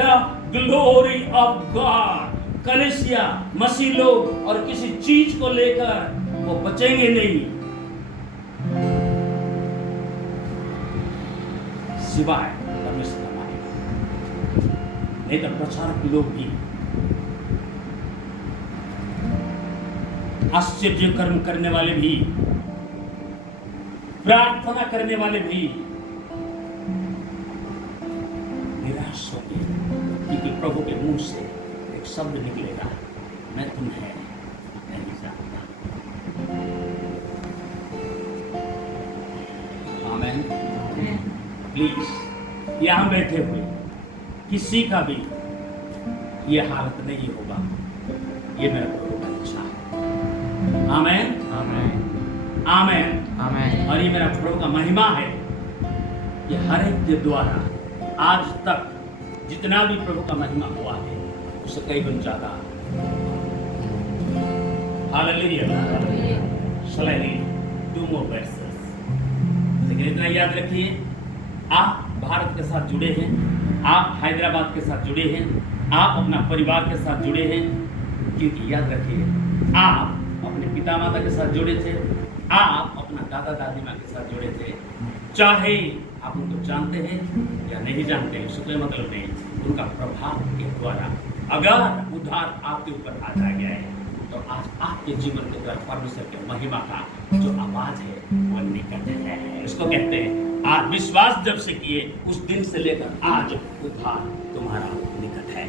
glory of God. कलीसिया, मसीह लोग और किसी चीज को लेकर वो बचेंगे नहीं, सिवाय परमेश्वर का महिमा। नहीं तो प्रचारक लोग भी, आश्चर्य कर्म करने वाले भी, प्रार्थना करने वाले भी निराश होंगे, क्योंकि प्रभु के मुंह से एक शब्द निकलेगा, मैं तुम्हें नहीं जानता। आमेन। प्लीज यहां बैठे हुए किसी का भी ये हालत नहीं होगा, ये मेरा प्रभु का इच्छा है। आमेन, Amen. आमेन, Amen. और ये मेरा प्रभु का महिमा है। ये हर एक के द्वारा आज तक जितना भी प्रभु का महिमा हुआ है उससे कई गुना ज्यादा। Hallelujah. Shall I read 2 more verses? लेकिन इतना याद रखिए, आप भारत के साथ जुड़े हैं, आप हैदराबाद के साथ जुड़े हैं, आप अपना परिवार के साथ जुड़े हैं, क्योंकि याद रखिए आप अपने पिता माता के साथ जुड़े थे, आप अपना दादा दादी माँ के साथ जुड़े थे। चाहे आप उनको जानते हैं या नहीं जानते हैं, उससे कोई मतलब नहीं, उनका प्रभाव के द्वारा अगर उद्धार आपके ऊपर आ गया है तो आज आपके जीवन के द्वारा परमेश्वर के महिमा का जो आवाज है वो निकट है। इसको कहते हैं आज विश्वास जब से किए उस दिन से लेकर आज उद्धार तुम्हारा निकट है।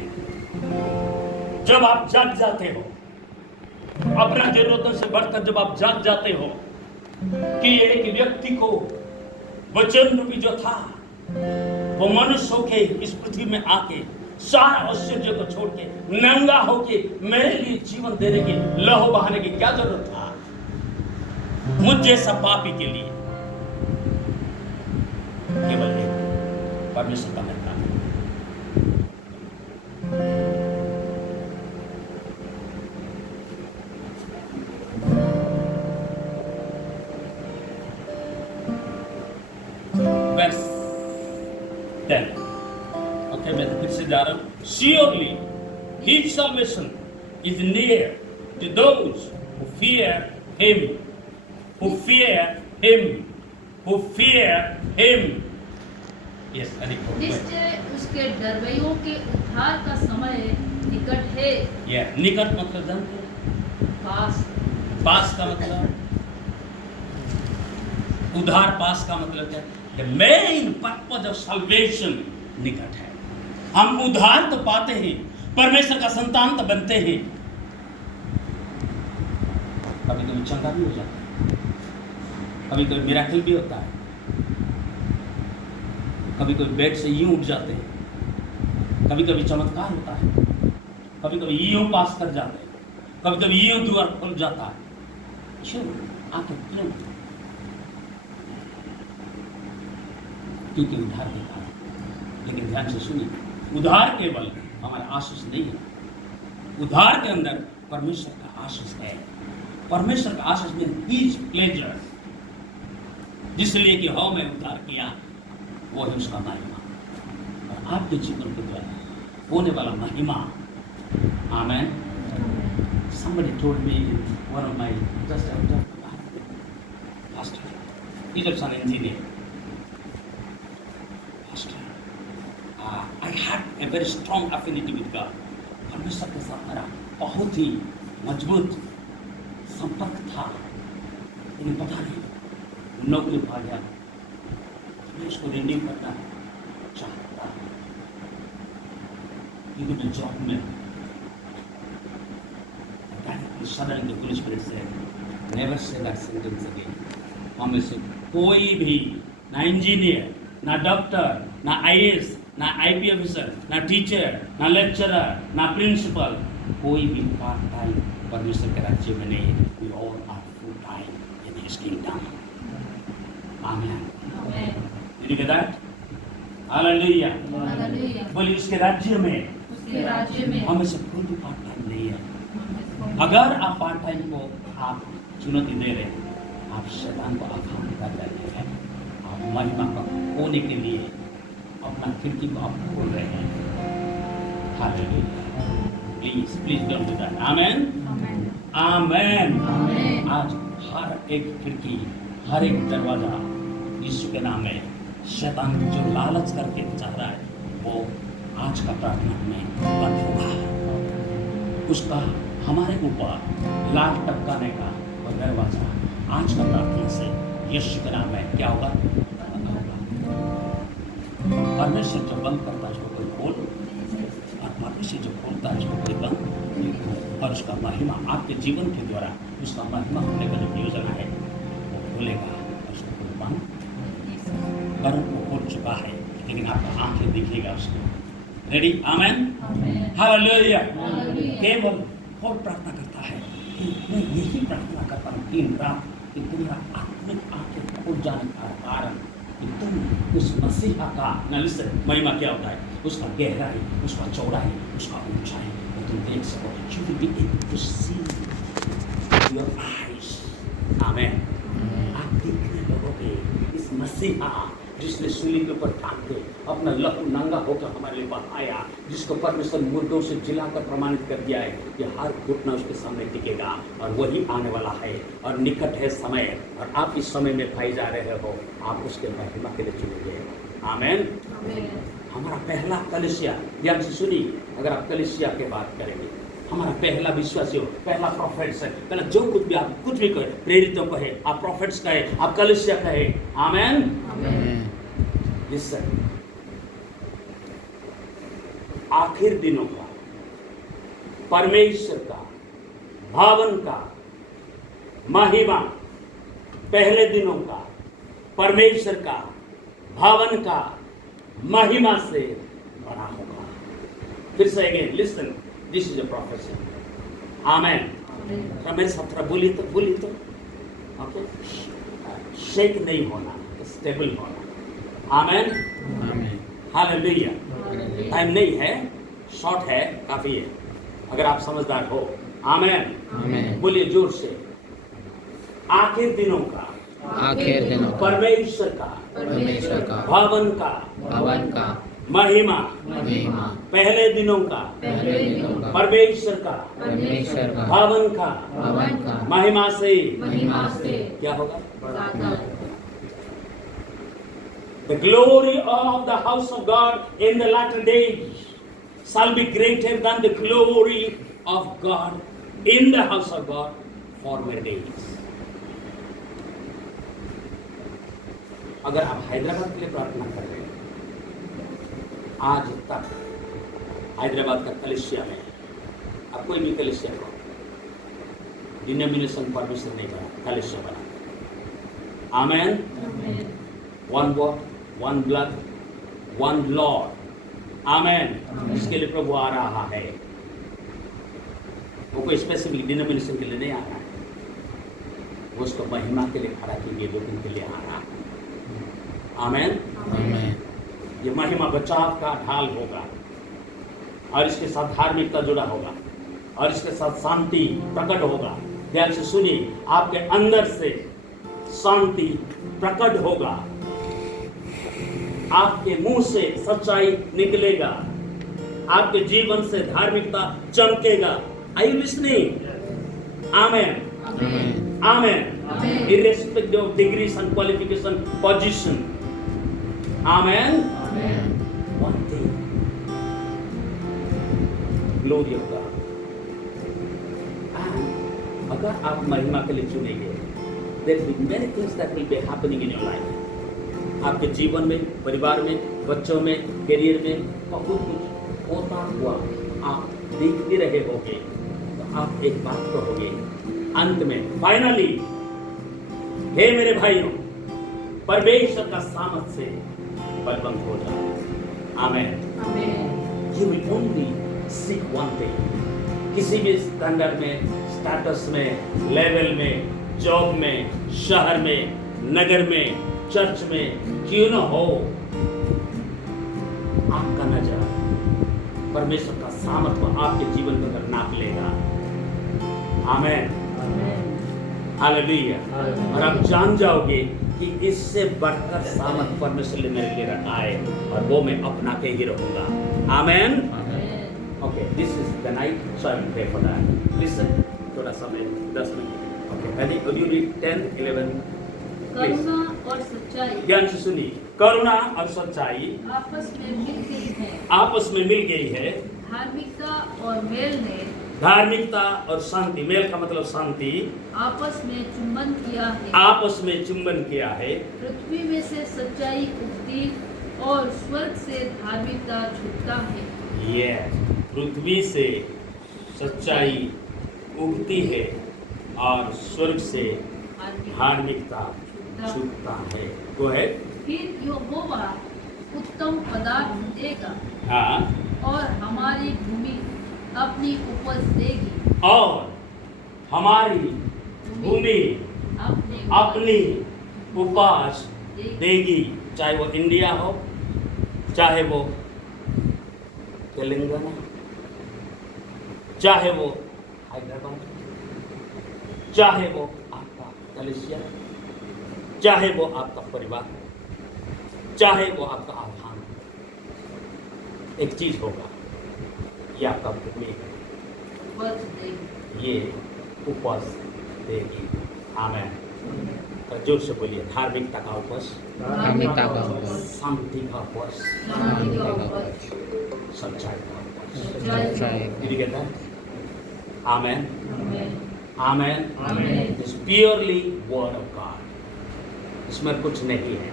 जब आप जाग जाते हो, अपना जरूरतों से बढ़कर जब आप जाग जाते हो कि एक व्यक्ति को वचन रूपी जो था वो मनुष्य होके इस पृथ्वी में आके सारा ऐश्वर्य को छोड़ के नंगा होके मेरे लिए जीवन देने की, लहू बहाने की क्या जरूरत था मुझ जैसा पापी के लिए? केवल एक परमेश्वर का मिलता है। Verse 10. Okay, मैं फिर से जा रहा हूँ। Surely His salvation is near to those who fear Him, who fear Him, who fear Him. Yes, Anika. निश्चय उसके डरवैयों के उद्धार का समय निकट है। Yeah, निकट मतलब जानते हैं? पास। पास का मतलब, उद्धार पास का मतलब क्या? The main purpose of salvation निकट है। हम उद्धार तो पाते हैं, परमेश्वर का संतान तो बनते हैं, कभी कभी चंगा भी हो जाता है, कभी कभी मिराकल भी होता है, कभी कभी बेड से यूं उठ जाते हैं, कभी कभी चमत्कार होता है, कभी कभी यूं पास कर जाते हैं, कभी कभी यूं द्वार खुल जाता है। क्यों? आखिर क्यों? क्योंकि उद्धार के कारण। लेकिन ध्यान से सुनिए, उद्धार केवल हमारा आशीष नहीं है, उद्धार के अंदर परमेश्वर का आशीष है। परमेश्वर का आशीष में हिज प्लेजर, जिसलिए कि हौ में उद्धार किया वो है उसका महिमा। और आपके जीवन के द्वारा होने वाला महिमा। आमेन। Somebody told me, one of my pastor, he was an engineer. Pastor, I had a very strong affinity with God. परमेश्वर के साथ मेरा बहुत ही मजबूत संपर्क था। उन्हें पता नहीं नौकरी पा गया, मैं उसको रिन्यू करना चाहता। लेकिन जॉब में suddenly the Holy Spirit said, never say that sentence again. हमें से कोई भी ना इंजीनियर, ना डॉक्टर, ना आईएएस, ना आईपी ऑफिसर, ना टीचर, ना लेक्चरर, ना प्रिंसिपल, कोई भी पार्ट टाइम परमेश्वर के राज्य में नहीं। We all are full time in His kingdom. Amen. Did you get that? Hallelujah. बोलिए उसके राज्य में हमें से कोई भी पार्ट टाइम नहीं है। अगर आप पार्ट टाइम को आप चुनौती दे रहे हैं, आप शैतान को आघात कर रहे हैं, आप महिमा का होने के लिए अपना खिड़की को आप खोल रहे हैं। Hallelujah. Please don't do that. Amen amen. आज हर एक खिड़की, हर एक दरवाजा यीशु के नाम में शैतान जो लालच करके चाह रहा है, वो आज का प्रार्थना में बंद होगा। उसका हमारे ऊपर लाल टपकाने का और दरवाजा आज का प्रार्थना से यीशु के नाम में क्या होगा? परमेश्वर जो बंद करता है उसको कोई खोल, और परमेश्वर जो खोलता है उसको कोई बंद नहीं खोल। और उसका महिमा आपके जीवन के द्वारा उसका महिमा होने का जो योजना है वो खोलेगा, और उसको कोई बंद कर वो खोल चुका है, लेकिन आपका आंखें दिखेगा उसको। रेडी? आमेन। हालेलुया। केवल और प्रार्थना करता है कि मैं यही प्रार्थना करता हूँ दिन रात कि तुम्हारा आत्मिक आंखें खोल जाने का कारण कि तुम उस मसीहा का न महिमा क्या होता है, उसका गहराई, उसका चौड़ाई, उसका ऊंचाई वो तुम देख सको। You will be able to see with your eyes. आमेन। आप देखने लगोगे इस मसीहा जिसने सूली के ऊपर टांग के अपना लहू नंगा होकर हमारे लिए आया, जिसको परमेश्वर मुर्दों से जिलाकर प्रमाणित कर दिया है कि हर घुटना उसके सामने टिकेगा, और वही आने वाला है और निकट है समय, और आप इस समय में पाए जा रहे हो, आप उसके महिमा के लिए चुनेंगे। आमेन। हमारा पहला कलीसिया, ध्यान से सुनिए, अगर आप कलीसिया की बात करेंगे, हमारा पहला विश्वासी हो, पहला प्रोफेट्स है, पहला जो कुछ भी आप कुछ भी कहे, प्रेरितों कहे, आप प्रोफेट्स कहे, आप कलीसिया कहे। आमेन। लिसन, आखिर दिनों का परमेश्वर का भावन का महिमा, पहले दिनों का परमेश्वर का भावन का महिमा से बड़ा होगा। फिर से again listen, this is a prophecy. Amen. Ramesh 17 बोली तो ओके, शेक नहीं होना, स्टेबल होना। आमेन। हालेलुया। टाइम नहीं है, शॉर्ट है, काफी है, अगर आप समझदार हो। आमेन। बोलिए जोर से, आखिर दिनों का परमेश्वर का भावन का महिमा, पहले दिनों का परमेश्वर का भावन का महिमा से क्या होगा? The glory of the house of God in the latter days shall be greater than the glory of God in the house of God former days. अगर आप हैदराबाद के लिए प्रार्थना कर रहे हैं, आज तक हैदराबाद का कलीसिया में, अब कोई भी कलीसिया हो, डिनोमिनेशन परमिशन नहीं बना, कलीसिया बना। Amen. One what, one blood, one Lord. Amen. इसके लिए प्रभु आ रहा है, वो कोई स्पेसिफिक डिनोमिनेशन के लिए नहीं आ रहा है, वो उसको महिमा के लिए खड़ा कीजिए, वो उनके लिए आ रहा है। आमेन। ये महिमा बचाव का ढाल होगा, और इसके साथ धार्मिकता जुड़ा होगा, और इसके साथ शांति प्रकट होगा। ध्यान से सुनिए, आपके अंदर से शांति प्रकट होगा। आपके मुंह से सच्चाई निकलेगा, आपके जीवन से धार्मिकता चमकेगा। Are you listening? Amen. Amen. Amen. Amen. Irrespective of degrees and qualification, position. Amen. Amen. One thing. Glory of God. And अगर आप महिमा के लिए चुने गए, there will be many things that will be happening in your life. आपके जीवन में, परिवार में, बच्चों में, करियर में बहुत कुछ होता हुआ आप देखते रहे होंगे। तो आप एक बात कहोगे अंत में, फाइनली, हे मेरे भाइयों, परमेश्वर का सामर्थ से बलवंत हो जाओ। आमेन। Amen. You will only seek one thing. किसी भी स्टैंडर्ड में, स्टेटस में, लेवल में, जॉब में, शहर में, नगर में, चर्च में क्यों न हो, आपका नजर परमेश्वर का सामर्थ्य आपके जीवन में अगर नाप लेगा। आमेन। Amen. हालेलुया। और आप जान जाओगे कि इससे बढ़कर सामर्थ परमेश्वर ने मेरे लिए रखा है और वो मैं अपना के ही रहूंगा। आमेन। Amen. Okay, this is the night, so I will pray for that. Listen, थोड़ा समय 10 minute. Okay, ready? Would you read 10, 11? Please. करुणा और सच्चाई ध्यान से सुनिए। करुणा और सच्चाई आपस में मिल गई है। आपस में मिल गई है। धार्मिकता और मेल ने धार्मिकता और शांति, मेल का मतलब शांति, आपस में चुंबन किया है। आपस में चुंबन किया है। पृथ्वी में से सच्चाई उगती और स्वर्ग से धार्मिकता छुटता है। ये पृथ्वी से सच्चाई उगती है और स्वर्ग से धार्मिकता छूटता है। वो है फिर यहोवा उत्तम पदार्थ देगा हाँ, और हमारी भूमि अपनी उपज देगी। और हमारी भूमि अपनी उपज देगी, चाहे वो इंडिया हो, चाहे वो तेलंगाना, चाहे वो हैदराबाद, चाहे वो आपका कलेशिया, चाहे वो आपका परिवार, चाहे वो आपका आधान, एक चीज होगा, ये आपका भूमि है, उपज देगी। ये उपज देगी। आमेन। और जोर से बोलिए, धार्मिकता का उपज, धार्मिकता का उपज, शांति का उपज, शांति का उपज, सच्चाई का उपज। सच्चाई। Did you get that? Amen. Amen. Amen. Amen. It's purely word of God. इसमें कुछ नहीं है।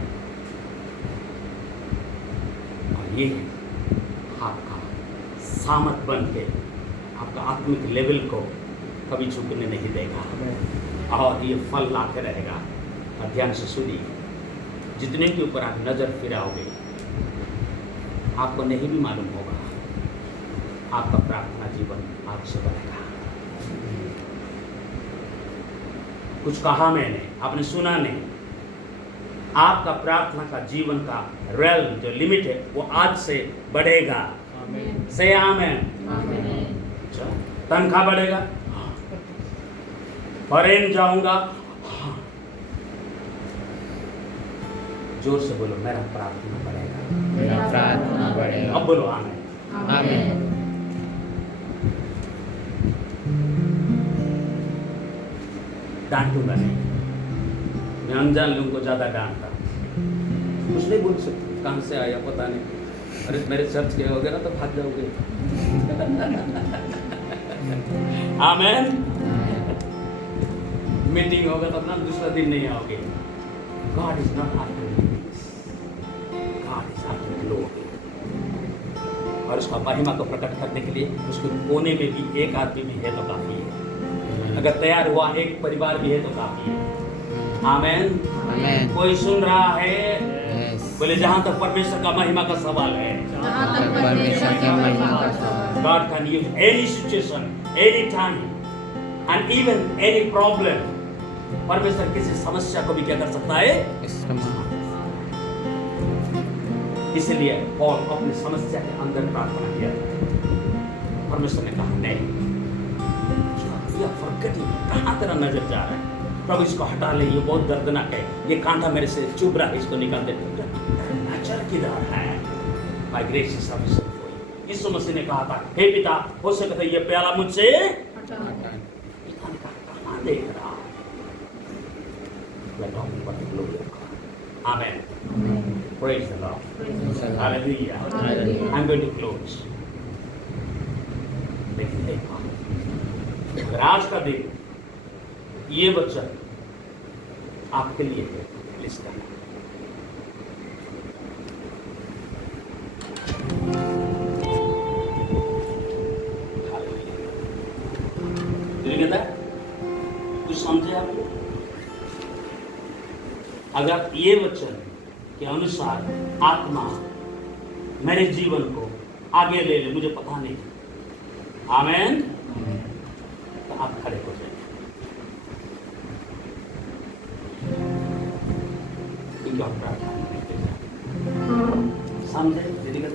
और ये आपका सामर्थ बन के आपका आत्मिक लेवल को कभी झुकने नहीं देगा और ये फल लाते रहेगा। और ध्यान से सुनिए, जितने के ऊपर आप नजर फिराओगे आपको नहीं भी मालूम होगा, आपका प्रार्थना जीवन आपसे बढ़ेगा। कुछ कहा मैंने, आपने सुना नहीं। आपका प्रार्थना का जीवन का रेल जो लिमिट है वो आज से बढ़ेगा। से आमेन। Amen. अच्छा, तनख्वाह बढ़ेगा, फॉरेन जाऊंगा, जोर से बोलो, मेरा प्रार्थना बढ़ेगा। मेरा प्रार्थना बढ़ेगा। अब बोलो आमेन। आमीन। डांटूंगा नहीं, मैं अनजान लोगों को ज्यादा डांटता, कुछ नहीं बोल सकते, कहाँ से आया पता नहीं, अरे मेरे चर्च के वगैरह तो भाग जाओगे। आमेन। मीटिंग होगा तो अपना दूसरा दिन नहीं आओगे। God is not after meetings, God is after glory. और उसका महिमा को प्रकट करने के लिए उसके कोने में भी एक आदमी भी है तो काफी है, अगर तैयार हुआ एक परिवार भी है तो काफी है। आमेन। आमीन। कोई सुन रहा है? Yes. बोले, जहां तक परमेश्वर का महिमा का सवाल है, जहाँ तक परमेश्वर की महिमा का सवाल। God can use any situation, any time, and even any problem. परमेश्वर किसी समस्या को भी क्या कर सकता है? इसलिए पौल अपनी समस्या के अंदर प्रार्थना किया, परमेश्वर ने कहा नहीं, कहाँ तेरा नजर जा रहा है, प्रभु इसको हटा ले, ये बहुत दर्दनाक है, ये कांटा मेरे से चुभ रहा है, इसको निकाल दे। बच्चा किधर है? By grace is sufficient for you. Yeshu Masih ने कहा था, हे पिता, हो सकता है ये प्याला मुझसे कहाँ देख रहा। Amen. Praise the Lord. Hallelujah. Hallelujah. I'm going to close. लेकिन देखो, अगर आज का दिन ये वचन आपके लिए है, प्लीज करना। कुछ समझे आप लोग? अगर ये वचन के अनुसार आत्मा मेरे जीवन को आगे ले ले, मुझे पता नहीं, आमेन, तो आप खड़े हो जाइए। समझे दीदी का?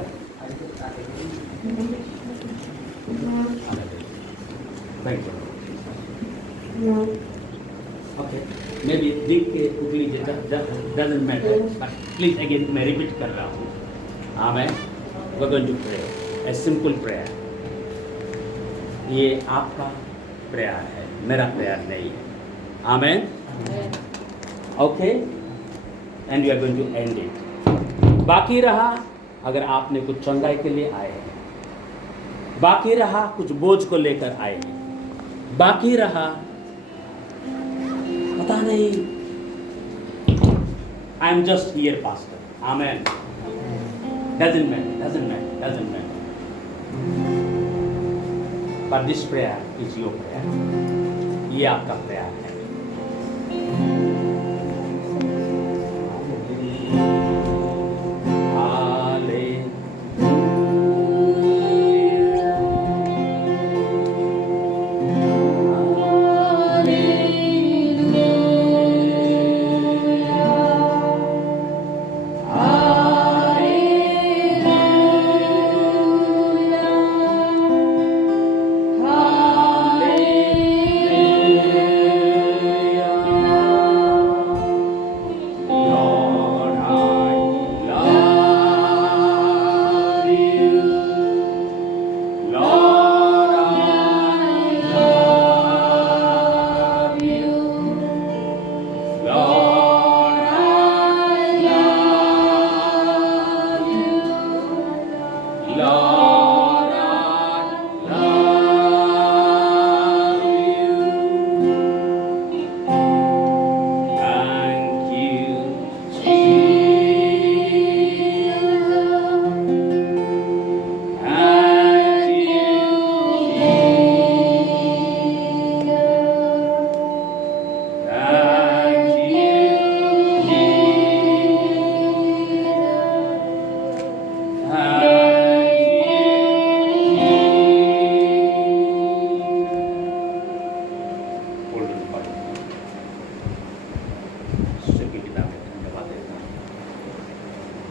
Thank you. Okay, maybe think quickly doesn't matter, but please again मैं repeat कर रहा हूँ. Amen. We're going to pray a simple prayer. ये आपका prayer है, मेरा prayer नहीं है. Amen. Okay, and we are going to end it. बाकी रहा, अगर आपने कुछ चंगाई के लिए आए हैं, बाकी रहा कुछ बोझ को लेकर आए हैं, बाकी रहा पता नहीं, I am just here, pastor. Amen. Doesn't matter. But this prayer is your prayer. ये आपका prayer है.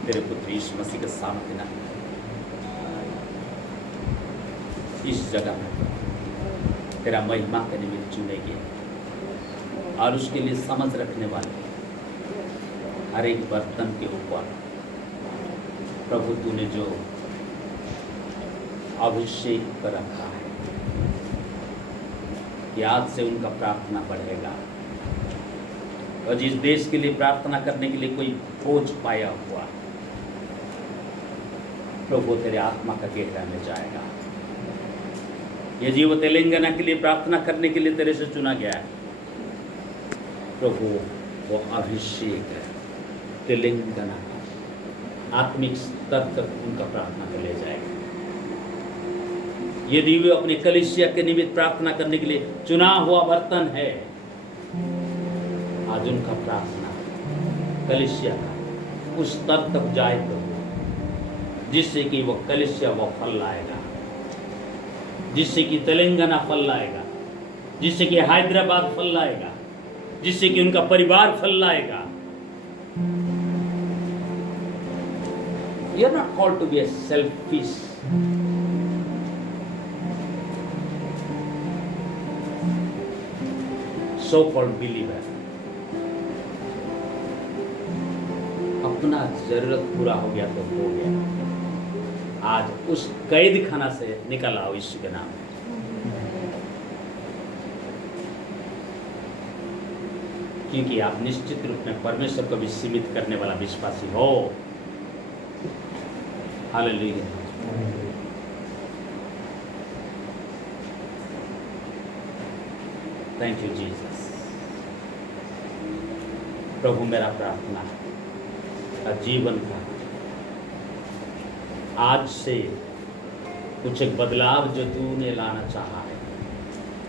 तेरे पुत्र यीशु मसीह के सामने ना इस जगह में तेरा महिमा के निमित्त चुने गए और उसके लिए समझ रखने वाले हर एक बर्तन के ऊपर प्रभु तूने जो अभिषेक कर रखा है कि आज से उनका प्रार्थना बढ़ेगा और जिस देश के लिए प्रार्थना करने के लिए कोई बोझ पाया हुआ प्रभु तेरे आत्मा का गहरा में जाएगा। ये जीव तेलंगाना के लिए प्रार्थना करने के लिए तेरे से चुना गया है प्रभु, वो अभिषेक है तेलंगाना का आत्मिक स्तर तक उनका प्रार्थना कर ले जाएगा। यदि वे अपने कलीसिया के निमित्त प्रार्थना करने के लिए चुना हुआ बर्तन है, आज उनका प्रार्थना कलीसिया का उस स्तर तक जाए तो जिससे कि वो कलीसिया वो फल लाएगा, जिससे कि तेलंगाना फल लाएगा, जिससे कि हैदराबाद फल लाएगा, जिससे कि उनका परिवार फल लाएगा। You are not called to be a selfish so-called believer। अपना जरूरत पूरा हो गया तो हो गया। आज उस कैद खाना से निकल आओ यीशु के नाम में। क्योंकि आप निश्चित रूप में परमेश्वर को भी सीमित करने वाला विश्वासी हो। हालेलुया। Thank you Jesus. प्रभु मेरा प्रार्थना का जीवन का आज से कुछ एक बदलाव जो तूने लाना चाहा है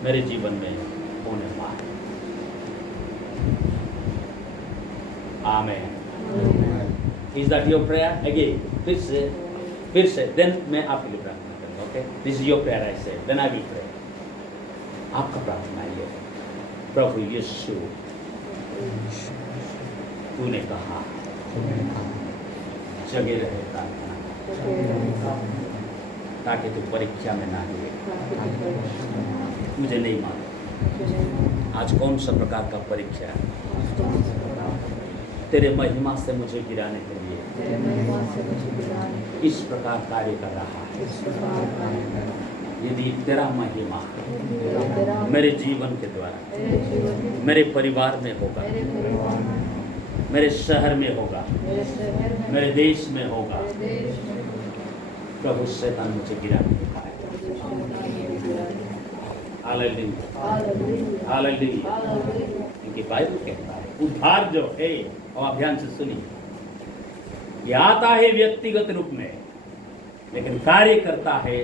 मेरे जीवन में होने वाला। Amen. Is that your prayer? Again फिर से देन मैं आपके लिए प्रार्थना करूंगा। Okay, this is your prayer. I say then I will pray. आपका प्रार्थना ये है, प्रभु यीशु तूने कहा जगे रहे प्रार्थना ताकि तू परीक्षा में ना हुए। मुझे नहीं मालूम आज कौन सा प्रकार का परीक्षा है तेरे महिमा से मुझे गिराने के लिए इस प्रकार कार्य कर रहा है। यदि तेरा महिमा मेरे जीवन के द्वारा मेरे परिवार में होगा, मेरे शहर में होगा, मेरे देश में होगा, प्रभु शैतान मुझे गिराने के लिए। Hallelujah, hallelujah. क्योंकि बाइबल कहता है उद्धार जो है, और आप ध्यान से सुनिए, ये आता है व्यक्तिगत रूप में लेकिन कार्य करता है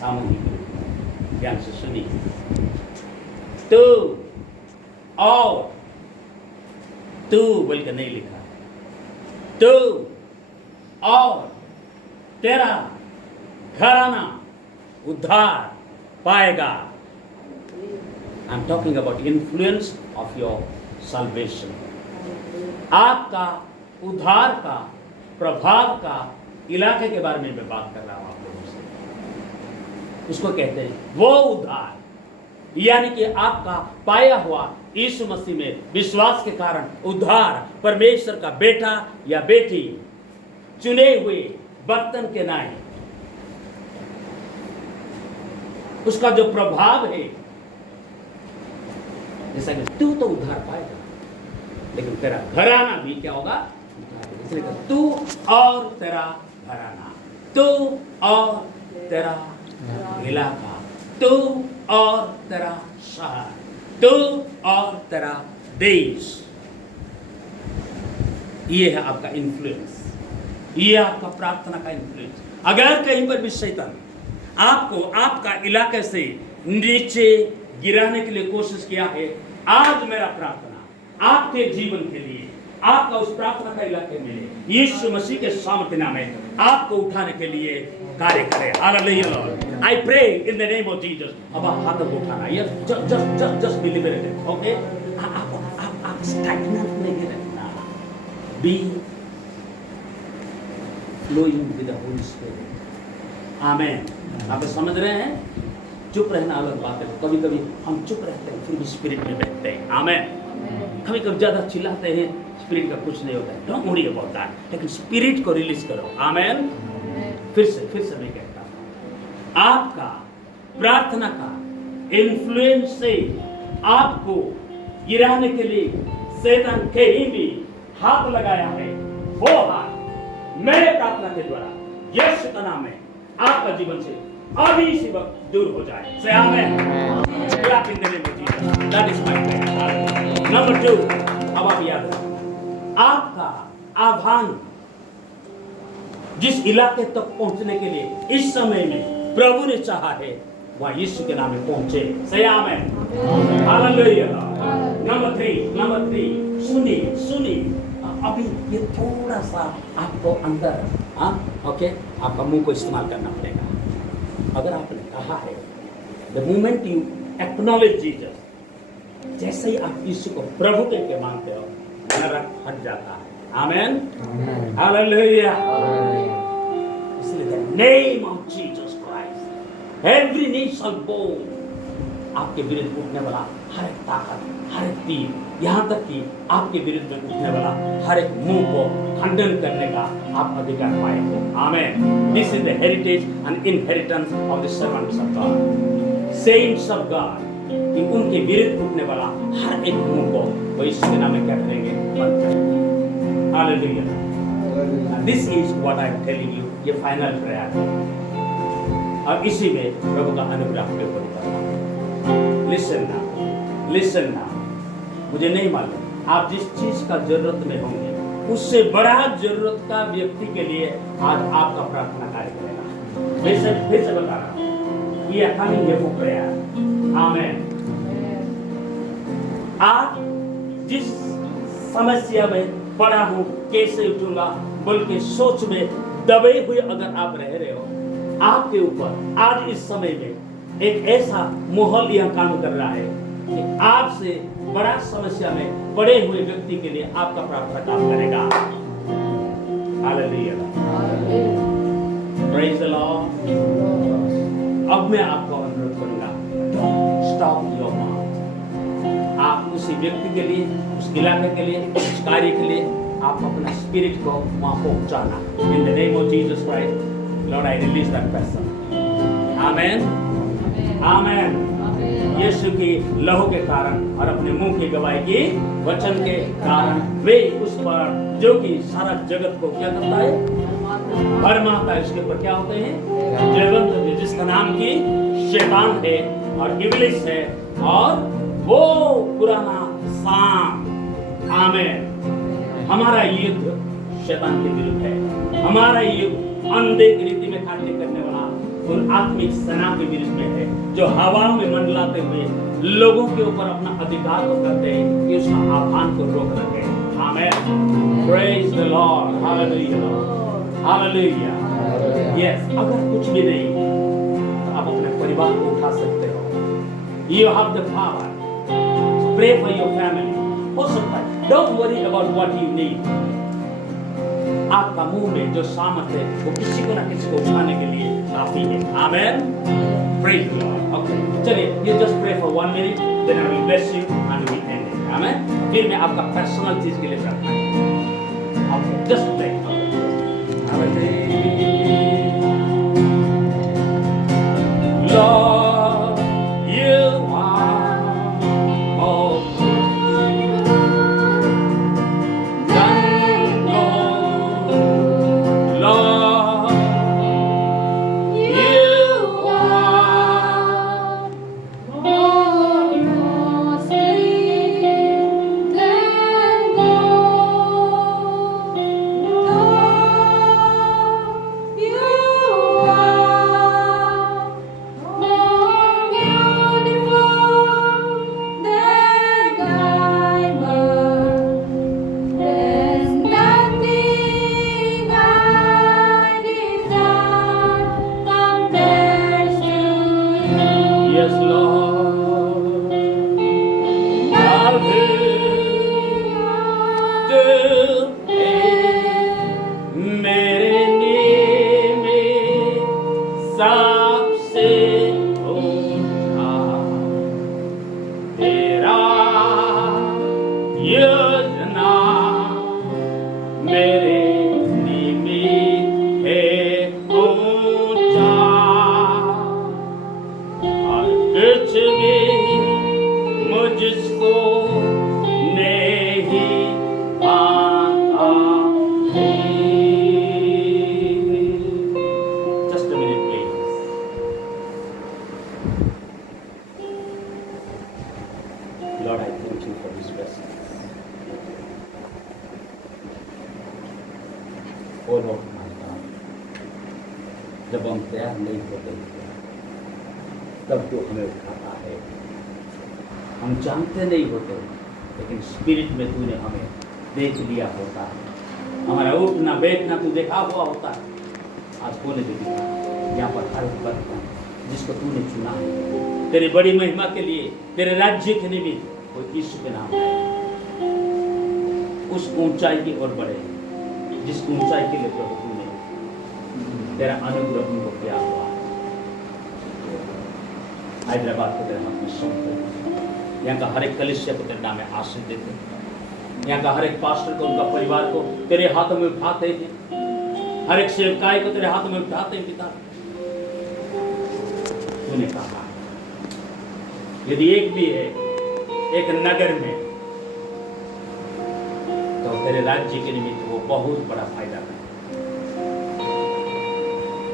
सामूहिक रूप में। ध्यान से सुनिए, तू और तू बोलकर नहीं लिखा, तू और तेरा घराना उद्धार पाएगा। I am talking about influence of your salvation। आपका उद्धार का प्रभाव का इलाके के बारे में मैं बात कर रहा हूं आप लोगों से। उसको कहते हैं वो उद्धार, यानी कि आपका पाया हुआ यीशु मसीह में विश्वास के कारण उद्धार परमेश्वर का बेटा या बेटी चुने हुए बर्तन के नाई, उसका जो प्रभाव है, जैसा कि तू तो उद्धार पाएगा लेकिन तेरा घराना भी क्या होगा? इसलिए तू और तेरा घराना, तू और तेरा इलाका, तू और तेरा शहर, तू और तेरा देश, ये है आपका इन्फ्लुएंस, ये आपका प्रार्थना का इन्फ्लुएंस। अगर कहीं पर भी शैतान आपको आपका इलाके से नीचे गिराने के लिए कोशिश किया है, आज मेरा प्रार्थना आपके जीवन के लिए, आपका उस प्रार्थना का इलाके में यीशु मसीह के सामर्थ्य नाम में आपको उठाने के लिए कार्य करे। Hallelujah. I pray in the name of Jesus. अब आप हाथों को उठाना, yes, just be liberated. Okay, आप स्टैग्नेंट नहीं रहना, be flowing with the Holy Spirit. Amen. आप समझ रहे हैं? चुप रहना अलग बात है। कभी कभी हम चुप रहते हैं फिर भी स्पिरिट में बहते हैं। आमेन। कभी कभी ज्यादा चिल्लाते हैं, स्पिरिट का कुछ नहीं होता है। डोंट वरी अबाउट दैट, लेकिन स्पिरिट को रिलीज करो। आमेन। फिर से मैं कहता हूं, आपका प्रार्थना का इन्फ्लुएंस से आपको गिराने के लिए शैतान कहीं भी हाथ लगाया है, वो हाथ मेरे प्रार्थना के द्वारा यीशु का नाम है आपका जीवन से अभी इसी वक्त दूर हो जाए। Say amen. Clap in the name of Jesus. That is my prayer. Number 2, अब आप याद रखें, आपका आह्वान जिस इलाके तक पहुंचने के लिए इस समय में प्रभु ने चाहा है, वह यीशु के नाम में पहुंचे। Say amen. Hallelujah. Number 3, सुनिए, अभी ये थोड़ा सा आपको अंदर, ओके, आपका मुंह को इस्तेमाल करना पड़ेगा। अगर आपने कहा है, the moment you acknowledge Jesus, जैसे ही आप यीशु को प्रभु के मानते हो, नरक हट जाता है। आमेन। हालेलुया। इसलिए the name of Jesus Christ, every knee shall bow आपके विरुद्ध उठने वाला हर एक ताकत, हर एक तीर, यहाँ तक कि आपके विरुद्ध में उठने वाला हर एक मुंह को खंडन करने का आप अधिकार पाए हो। Amen. This is the heritage and inheritance of the servants of God, saints of God, कि उनके विरुद्ध उठने वाला हर एक मुंह को वो यीशु के नाम में क्या करेंगे? बंद करेंगे। Hallelujah. This is what I am telling you, ये फाइनल प्रेयर है और इसी में प्रभु का अनुग्रह आपके ऊपर उतरना। लिसन ना, मुझे नहीं मालूम आप जिस चीज का जरूरत में होंगे उससे बड़ा जरूरत का व्यक्ति के लिए आज आपका प्रार्थना कार्य करेगा। फिर से बता रहा हूं, ये कमिंग है वो प्रेयर। आमेन। आज जिस समस्या में पड़ा हूं, कैसे उठूंगा बोल के सोच में दबे हुए अगर आप रह रहे हो, आपके ऊपर आज इस समय में एक ऐसा माहौल यह काम कर रहा है कि आपसे बड़ा समस्या में पड़े हुए व्यक्ति के लिए आपका प्रार्थना काम करेगा। Hallelujah, praise the Lord. अब मैं आपको अनुरोध करूंगा, डोंट स्टॉप योर माउथ। आप उसी व्यक्ति के लिए, उस इलाके के लिए, उस कार्य के लिए आप अपना स्पिरिट को वहां पहुंचाना। In the name of Jesus Christ, Lord I release that person. Amen, amen. Yeshu की लहू के कारण और अपने मुंह की गवाही की वचन के कारण वे उस पर, जो कि सारा जगत को क्या करता है? भरमाता है। उसके ऊपर क्या होते हैं? जगत, जिसका नाम की शैतान है और इब्लिस है और वो पुराना सांप। आमेन। हमारा युद्ध शैतान के विरुद्ध है। हमारा युद्ध अंधे की रीति में कार्य करने वाला उन आत्मिक सेना के विरुद्ध में है, जो हवा में मंडलाते हुए लोगों के ऊपर अपना अधिकार को करते हैं कि उसका आह्वान को रोक रखे। Amen. Praise the Lord. Hallelujah, hallelujah. Yes, अगर कुछ भी नहीं तो आप अपने परिवार को उठा सकते हो। You have the power to pray for your family. हो सकता है, don't worry about what you need. आपका मुंह में जो सामर्थ है वो किसी को ना किसी को उठाने के लिए काफी है। Amen. Praise the Lord. Okay, चलिए, you just pray for 1 minute, then I will bless you and we end it. Amen. फिर मैं आपका पर्सनल चीज के लिए प्रार्थना करूंगा। Okay, just pray. Lord, you are all जब हम तैयार नहीं होते तब तो हमें उठाता है। हम जानते नहीं होते, लेकिन स्पिरिट में तूने हमें देख लिया होता है। हमारा उठना बैठना तू देखा हुआ होता है। आज कोने पे दिखा यहाँ पर हर एक बंदा जिसको तूने चुना है तेरी बड़ी महिमा के लिए, तेरे राज्य के निमित्त, वो यीशु के नाम है। उस ऊंचाई की ओर बढ़े जिस ऊंचाई के लिए प्रभु तूने तेरा अनुग्रह उनको किया हुआ। हैदराबाद को तेरे हाथ में सौंप देते हैं। यहाँ का हर एक कलीसिया को तेरे नाम में आशीष देते हैं। यहाँ का हर एक पास्टर को, उनका परिवार को तेरे हाथों में उठाते हैं। हर एक सेवकाई को तेरे हाथों में उठाते हैं पिता। तूने कहा यदि एक भी है एक नगर में, तो तेरे राज्य के निमित्त वो बहुत बड़ा फायदा है।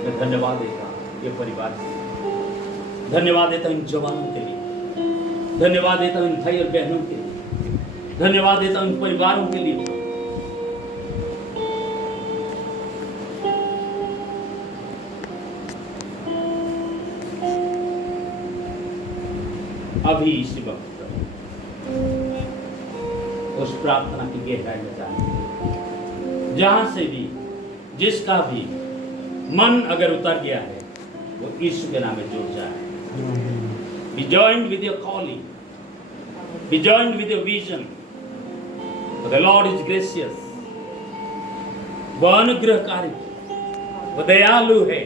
मैं धन्यवाद देता हूं ये परिवार के लिए, धन्यवाद देता हूं इन जवानों के लिए, धन्यवाद देता हूं इन भाई और बहनों के लिए, धन्यवाद देता हूं इन परिवारों के लिए। अभी इसी वक्त उस प्रार्थना की गहराई में जाने, जहां से भी जिसका भी मन अगर उतर गया है वो यीशु के नाम में जुड़ जाए। Be joined with your calling, be joined with your vision, for the Lord is gracious, वो अनुग्रहकारी, वो दयालु है,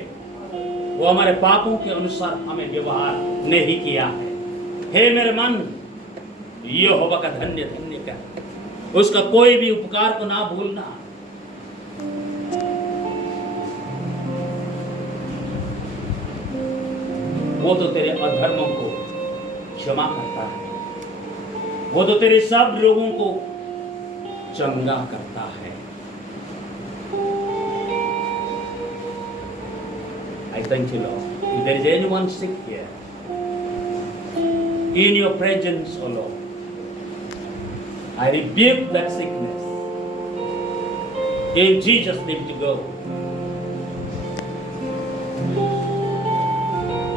वो हमारे पापों के अनुसार हमें व्यवहार नहीं किया है। हे मेरे मन, यहोवा का धन्य धन्य कर, उसका कोई भी उपकार को ना भूलना। वो तो तेरे अधर्मों को क्षमा करता है, वो तो तेरे सब रोगों को चंगा करता है। I thank you, Lord. If there is anyone sick here, in your presence, O Lord, I rebuke that sickness. In Jesus' name to go.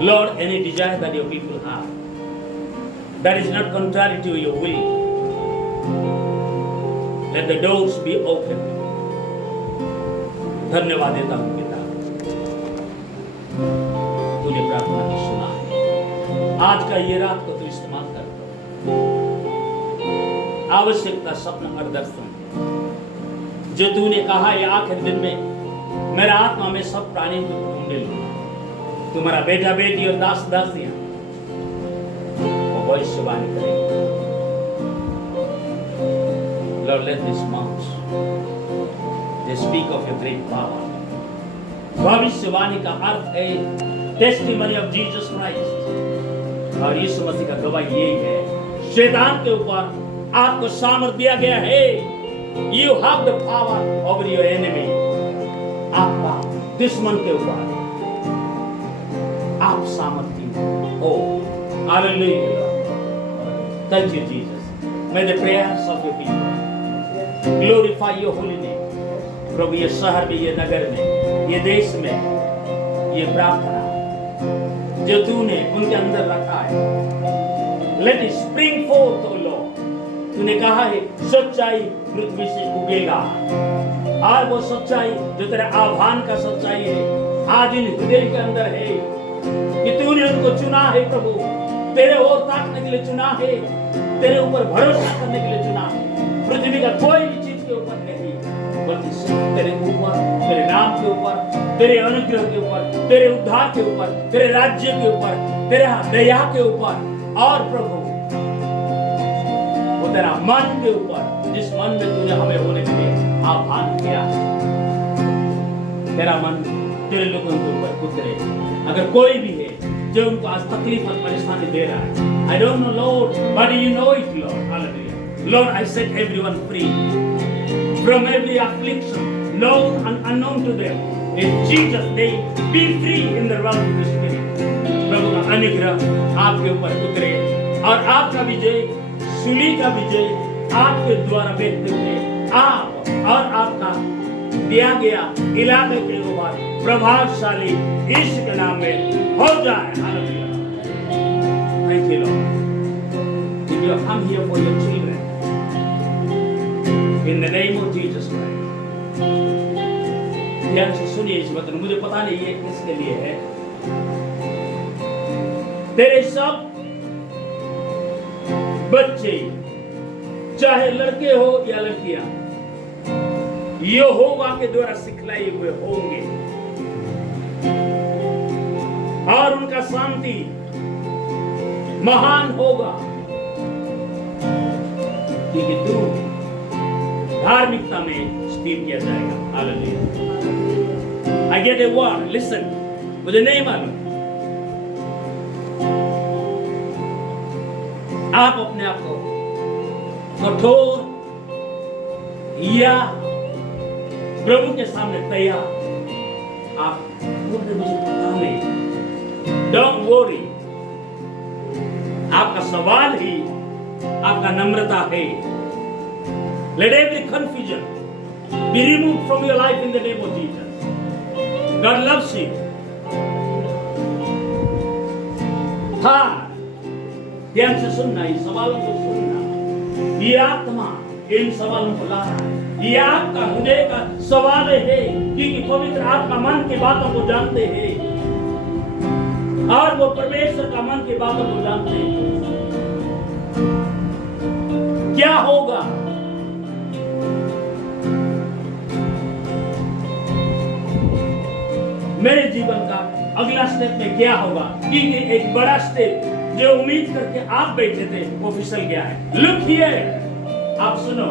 Lord, any desire that your people have that is not contrary to your will, let the doors be opened. धन्यवाद देता हूँ पिता, तूने प्रार्थना को सुना है। आज का ये रात को तू इस्तेमाल कर, आवश्यकता, स्वप्न और दर्शन जो तूने कहा ये आखिर दिन में मेरा आत्मा में सब प्राणियों को ढूंढे लूंगा। तुम्हारा बेटा बेटी और दास दासियां वो भविष्यवाणी करेंगे। Lord, let these mouths they speak of your great power. भविष्यवाणी का अर्थ है टेस्टिमनी ऑफ जीसस क्राइस्ट, और यीशु मसीह का गवाही यही है। शैतान के ऊपर आपको सामर्थ दिया गया है। You have the power over your enemy. आपका दुश्मन के ऊपर आप सामर्थ्य हो। Hallelujah. Thank you, Jesus. May the prayers of your people glorify your holy name. प्रभु ये शहर में, ये नगर में, ये देश में, ये प्रार्थना जो तूने उनके अंदर रखा है, let it spring forth, O Lord. तूने कहा है सच्चाई पृथ्वी से उगेगा, और वो सच्चाई जो तेरे आह्वान का सच्चाई है आज इन हृदय के अंदर है कि तूने उनको चुना है प्रभु, तेरे ओर ताकने के लिए चुना है, तेरे ऊपर भरोसा करने के लिए चुना है। पृथ्वी का कोई भी चीज के ऊपर नहीं, बल्कि सिर्फ तेरे ऊपर, तेरे नाम के ऊपर, तेरे अनुग्रह के ऊपर, तेरे उद्धार के ऊपर, तेरे राज्य के ऊपर, तेरे दया के ऊपर, और प्रभु वो तेरा मन के ऊपर, जिस मन में तूने हमें होने के लिए आह्वान किया, तेरा मन तेरे लोगों के ऊपर उतरे। अगर कोई भी है जो उनको आज तकलीफ और परेशानी दे रहा है, I don't know Lord, but you know it Lord. Hallelujah. Lord, I set everyone free from every affliction, known and unknown to them. In Jesus' name, be free in the realm of the Spirit. प्रभु का अनुग्रह आपके ऊपर उतरे, और आपका विजय, सूली का विजय आपके द्वारा व्यक्त हुए, आप और आपका दिया गया इलाके के ऊपर प्रभावशाली यीशु के नाम में हो जाए। Hallelujah. Thank you Lord. If you come here for your children, in the name of Jesus Christ. ध्यान से सुनिए इस वचन, मुझे पता नहीं ये किसके लिए है। तेरे सब बच्चे, चाहे लड़के हो या लड़कियां, यहोवा के द्वारा सिखलाए हुए होंगे, और उनका शांति महान होगा, क्योंकि तू धार्मिकता में स्थिर किया जाएगा। Hallelujah. I get a word, listen. मुझे नहीं मालूम आप अपने आप को कठोर या प्रभु के सामने तैयार, आप मुझे पता नहीं। डोंट वरी, आपका सवाल ही आपका नम्रता है। Let every confusion be removed from your life in the name of Jesus. God loves you. हाँ, ध्यान से सुनना, इन सवालों को सुनना। ये आत्मा इन सवालों को ला रहा है। ये आपका हृदय का सवाल है, क्योंकि पवित्र आत्मा मन की बातों को जानते हैं और वो परमेश्वर का मन की बातों को जानते हैं। क्या होगा? मेरे जीवन का अगला स्टेप में क्या होगा? क्योंकि एक बड़ा स्टेप जो उम्मीद करके आप बैठे थे वो फिसल गया है। लुक हियर, आप सुनो।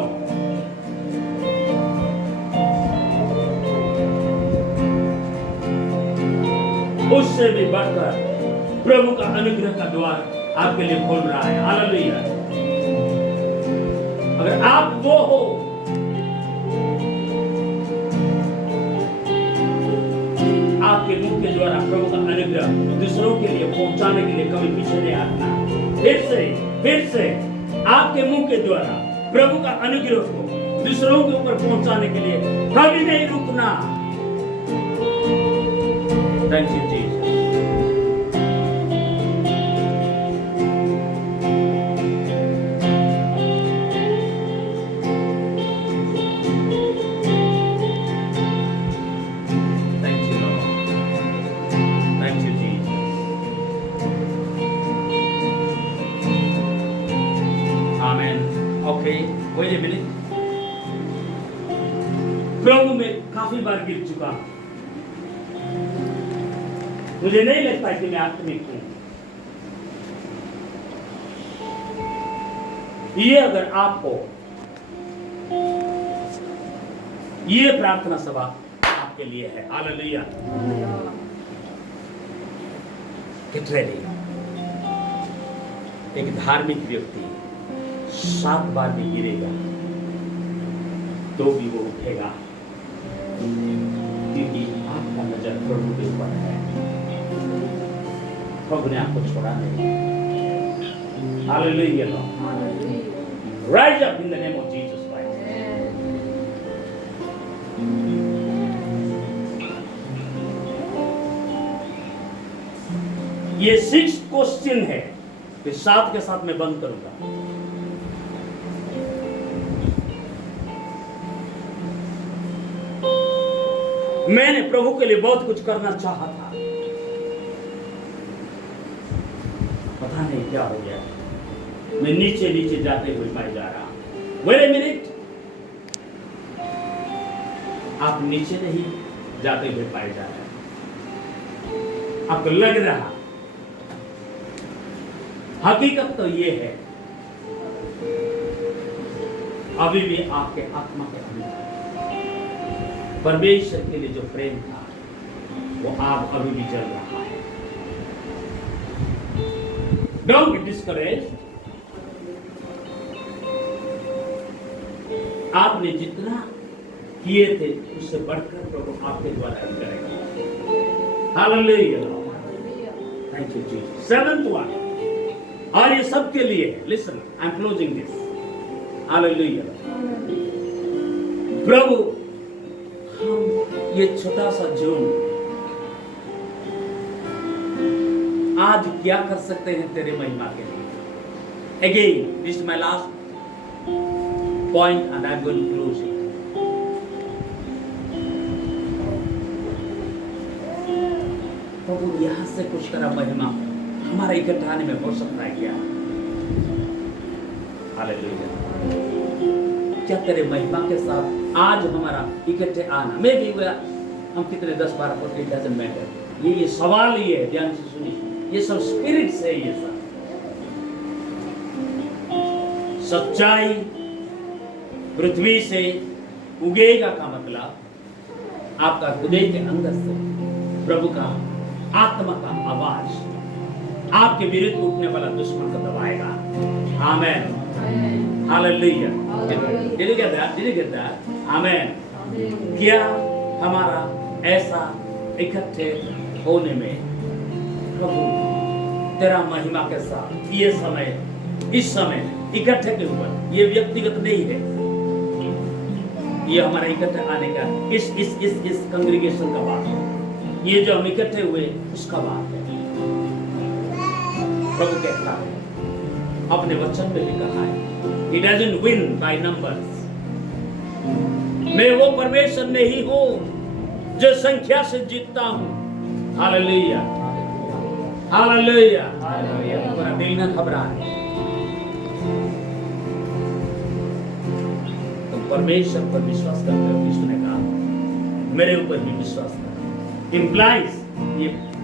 उससे भी बढ़कर प्रभु का अनुग्रह का द्वार आपके लिए खोल रहा है। हालेलुया। अगर आप वो हो, आपके मुंह के द्वारा प्रभु का अनुग्रह दूसरों के लिए पहुंचाने के लिए कभी पीछे नहीं हटना। फिर से आपके मुंह के द्वारा प्रभु का अनुग्रह को दूसरों के ऊपर पहुंचाने के लिए कभी नहीं रुकना। Thank you Jesus. Wait a minute. प्रभु में काफी बार गिर चुका हूं। मुझे नहीं लगता कि मैं आत्मिक हूं। ये अगर आपको ये प्रार्थना सभा आपके लिए है। हालेलुया। Get ready. एक धार्मिक व्यक्ति 7 बार भी गिरेगा तो भी वो उठेगा, क्योंकि आपका नजर प्रभु के ऊपर है। प्रभु ने आपको छोड़ा नहीं। Hallelujah. Rise up in the name of Jesus Christ. ये 6th क्वेश्चन है, फिर 7 के साथ मैं बंद करूंगा। मैंने प्रभु के लिए बहुत कुछ करना चाहा था, पता नहीं क्या हो गया। मैं नीचे नीचे जाते हुए पाए जा रहा। वेट ए मिनट, आप नीचे नहीं जाते हुए पाए जा रहे। आपको लग रहा, हकीकत तो ये है अभी भी आपके आत्मा के अंदर परमेश्वर के लिए जो प्रेम था वो आग अभी भी जल रहा है। Don't be discouraged. आपने जितना किए थे उससे बढ़कर प्रभु आपके द्वारा करेगा। Hallelujah. Thank you Jesus. 7th one, और ये सबके लिए है। Listen, I am closing this. Hallelujah. प्रभु, ये छोटा सा जून आज क्या कर सकते हैं तेरे महिमा के लिए? Again, this is my last point and I am going to close it. प्रभु, यहां से कुछ करा महिमा हमारा इकट्ठा आने में हो सकता है क्या? हालेलुया। क्या तेरे महिमा के साथ आज हमारा इकट्ठे आना, मैं भी हम कितने 10-12 को डजंट मैटर। ये सवाल ही है, ध्यान से सुनिए। ये सब स्पिरिट से, ये सब सच्चाई पृथ्वी से उगेगा का मतलब आपका हृदय के अंदर से प्रभु का आत्मा का आवाज आपके विरुद्ध उठने वाला दुश्मन को दबाएगा। Amen. Hallelujah. Did you get that? Did you get that? Amen. क्या हमारा ऐसा इकट्ठे होने में प्रभु तेरा महिमा के साथ ये समय इस समय इकट्ठे के ऊपर ये व्यक्तिगत नहीं है, ये हमारा इकट्ठे आने का इस कंग्रीगेशन का बात है, ये जो हम इकट्ठे हुए उसका बात है। प्रभु कहता है अपने वचन में भी कहा है He doesn't win by numbers। मैं वो परमेश्वर नहीं हूं जो संख्या से जीतता हूं। Hallelujah hallelujah. पूरा दिल न घबराए, तुम परमेश्वर पर विश्वास करते हो। यीशु ने कहा मेरे ऊपर भी विश्वास करो। इम्प्लाइज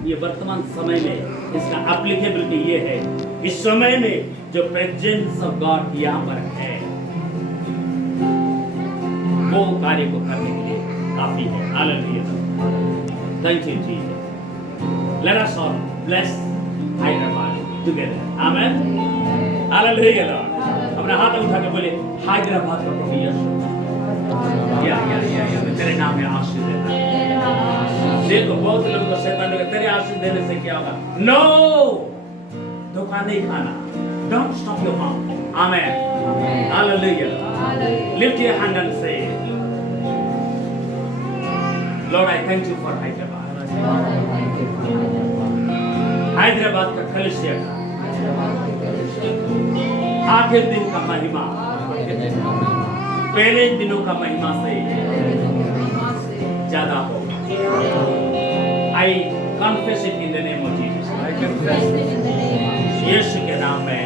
ये वर्तमान समय में इसका एप्लीकेबिलिटी ये है, इस समय में जो प्रेजेंस ऑफ गॉड यहाँ पर है वो कार्य को करने के लिए काफी है। Hallelujah. Thank you Jesus. Let us all bless Hyderabad together. Amen. Hallelujah Lord. अपना हाथ उठा के बोले हैदराबाद का प्रभु यीशु या तेरे नाम में आशीष देना। देखो बहुत लोगों को शैतान ने तेरे आशीष देने से क्या होगा? नो, धोखा नहीं खाना। Don't stop your mouth. Amen. Hallelujah. Lift your hand and say, Lord, I thank you for Hyderabad. Hyderabad का कलीसिया का आखिर दिन का महिमा पहले दिनों का महिमा से ज्यादा हो। I confess it in the name of Jesus। यीशु के नाम में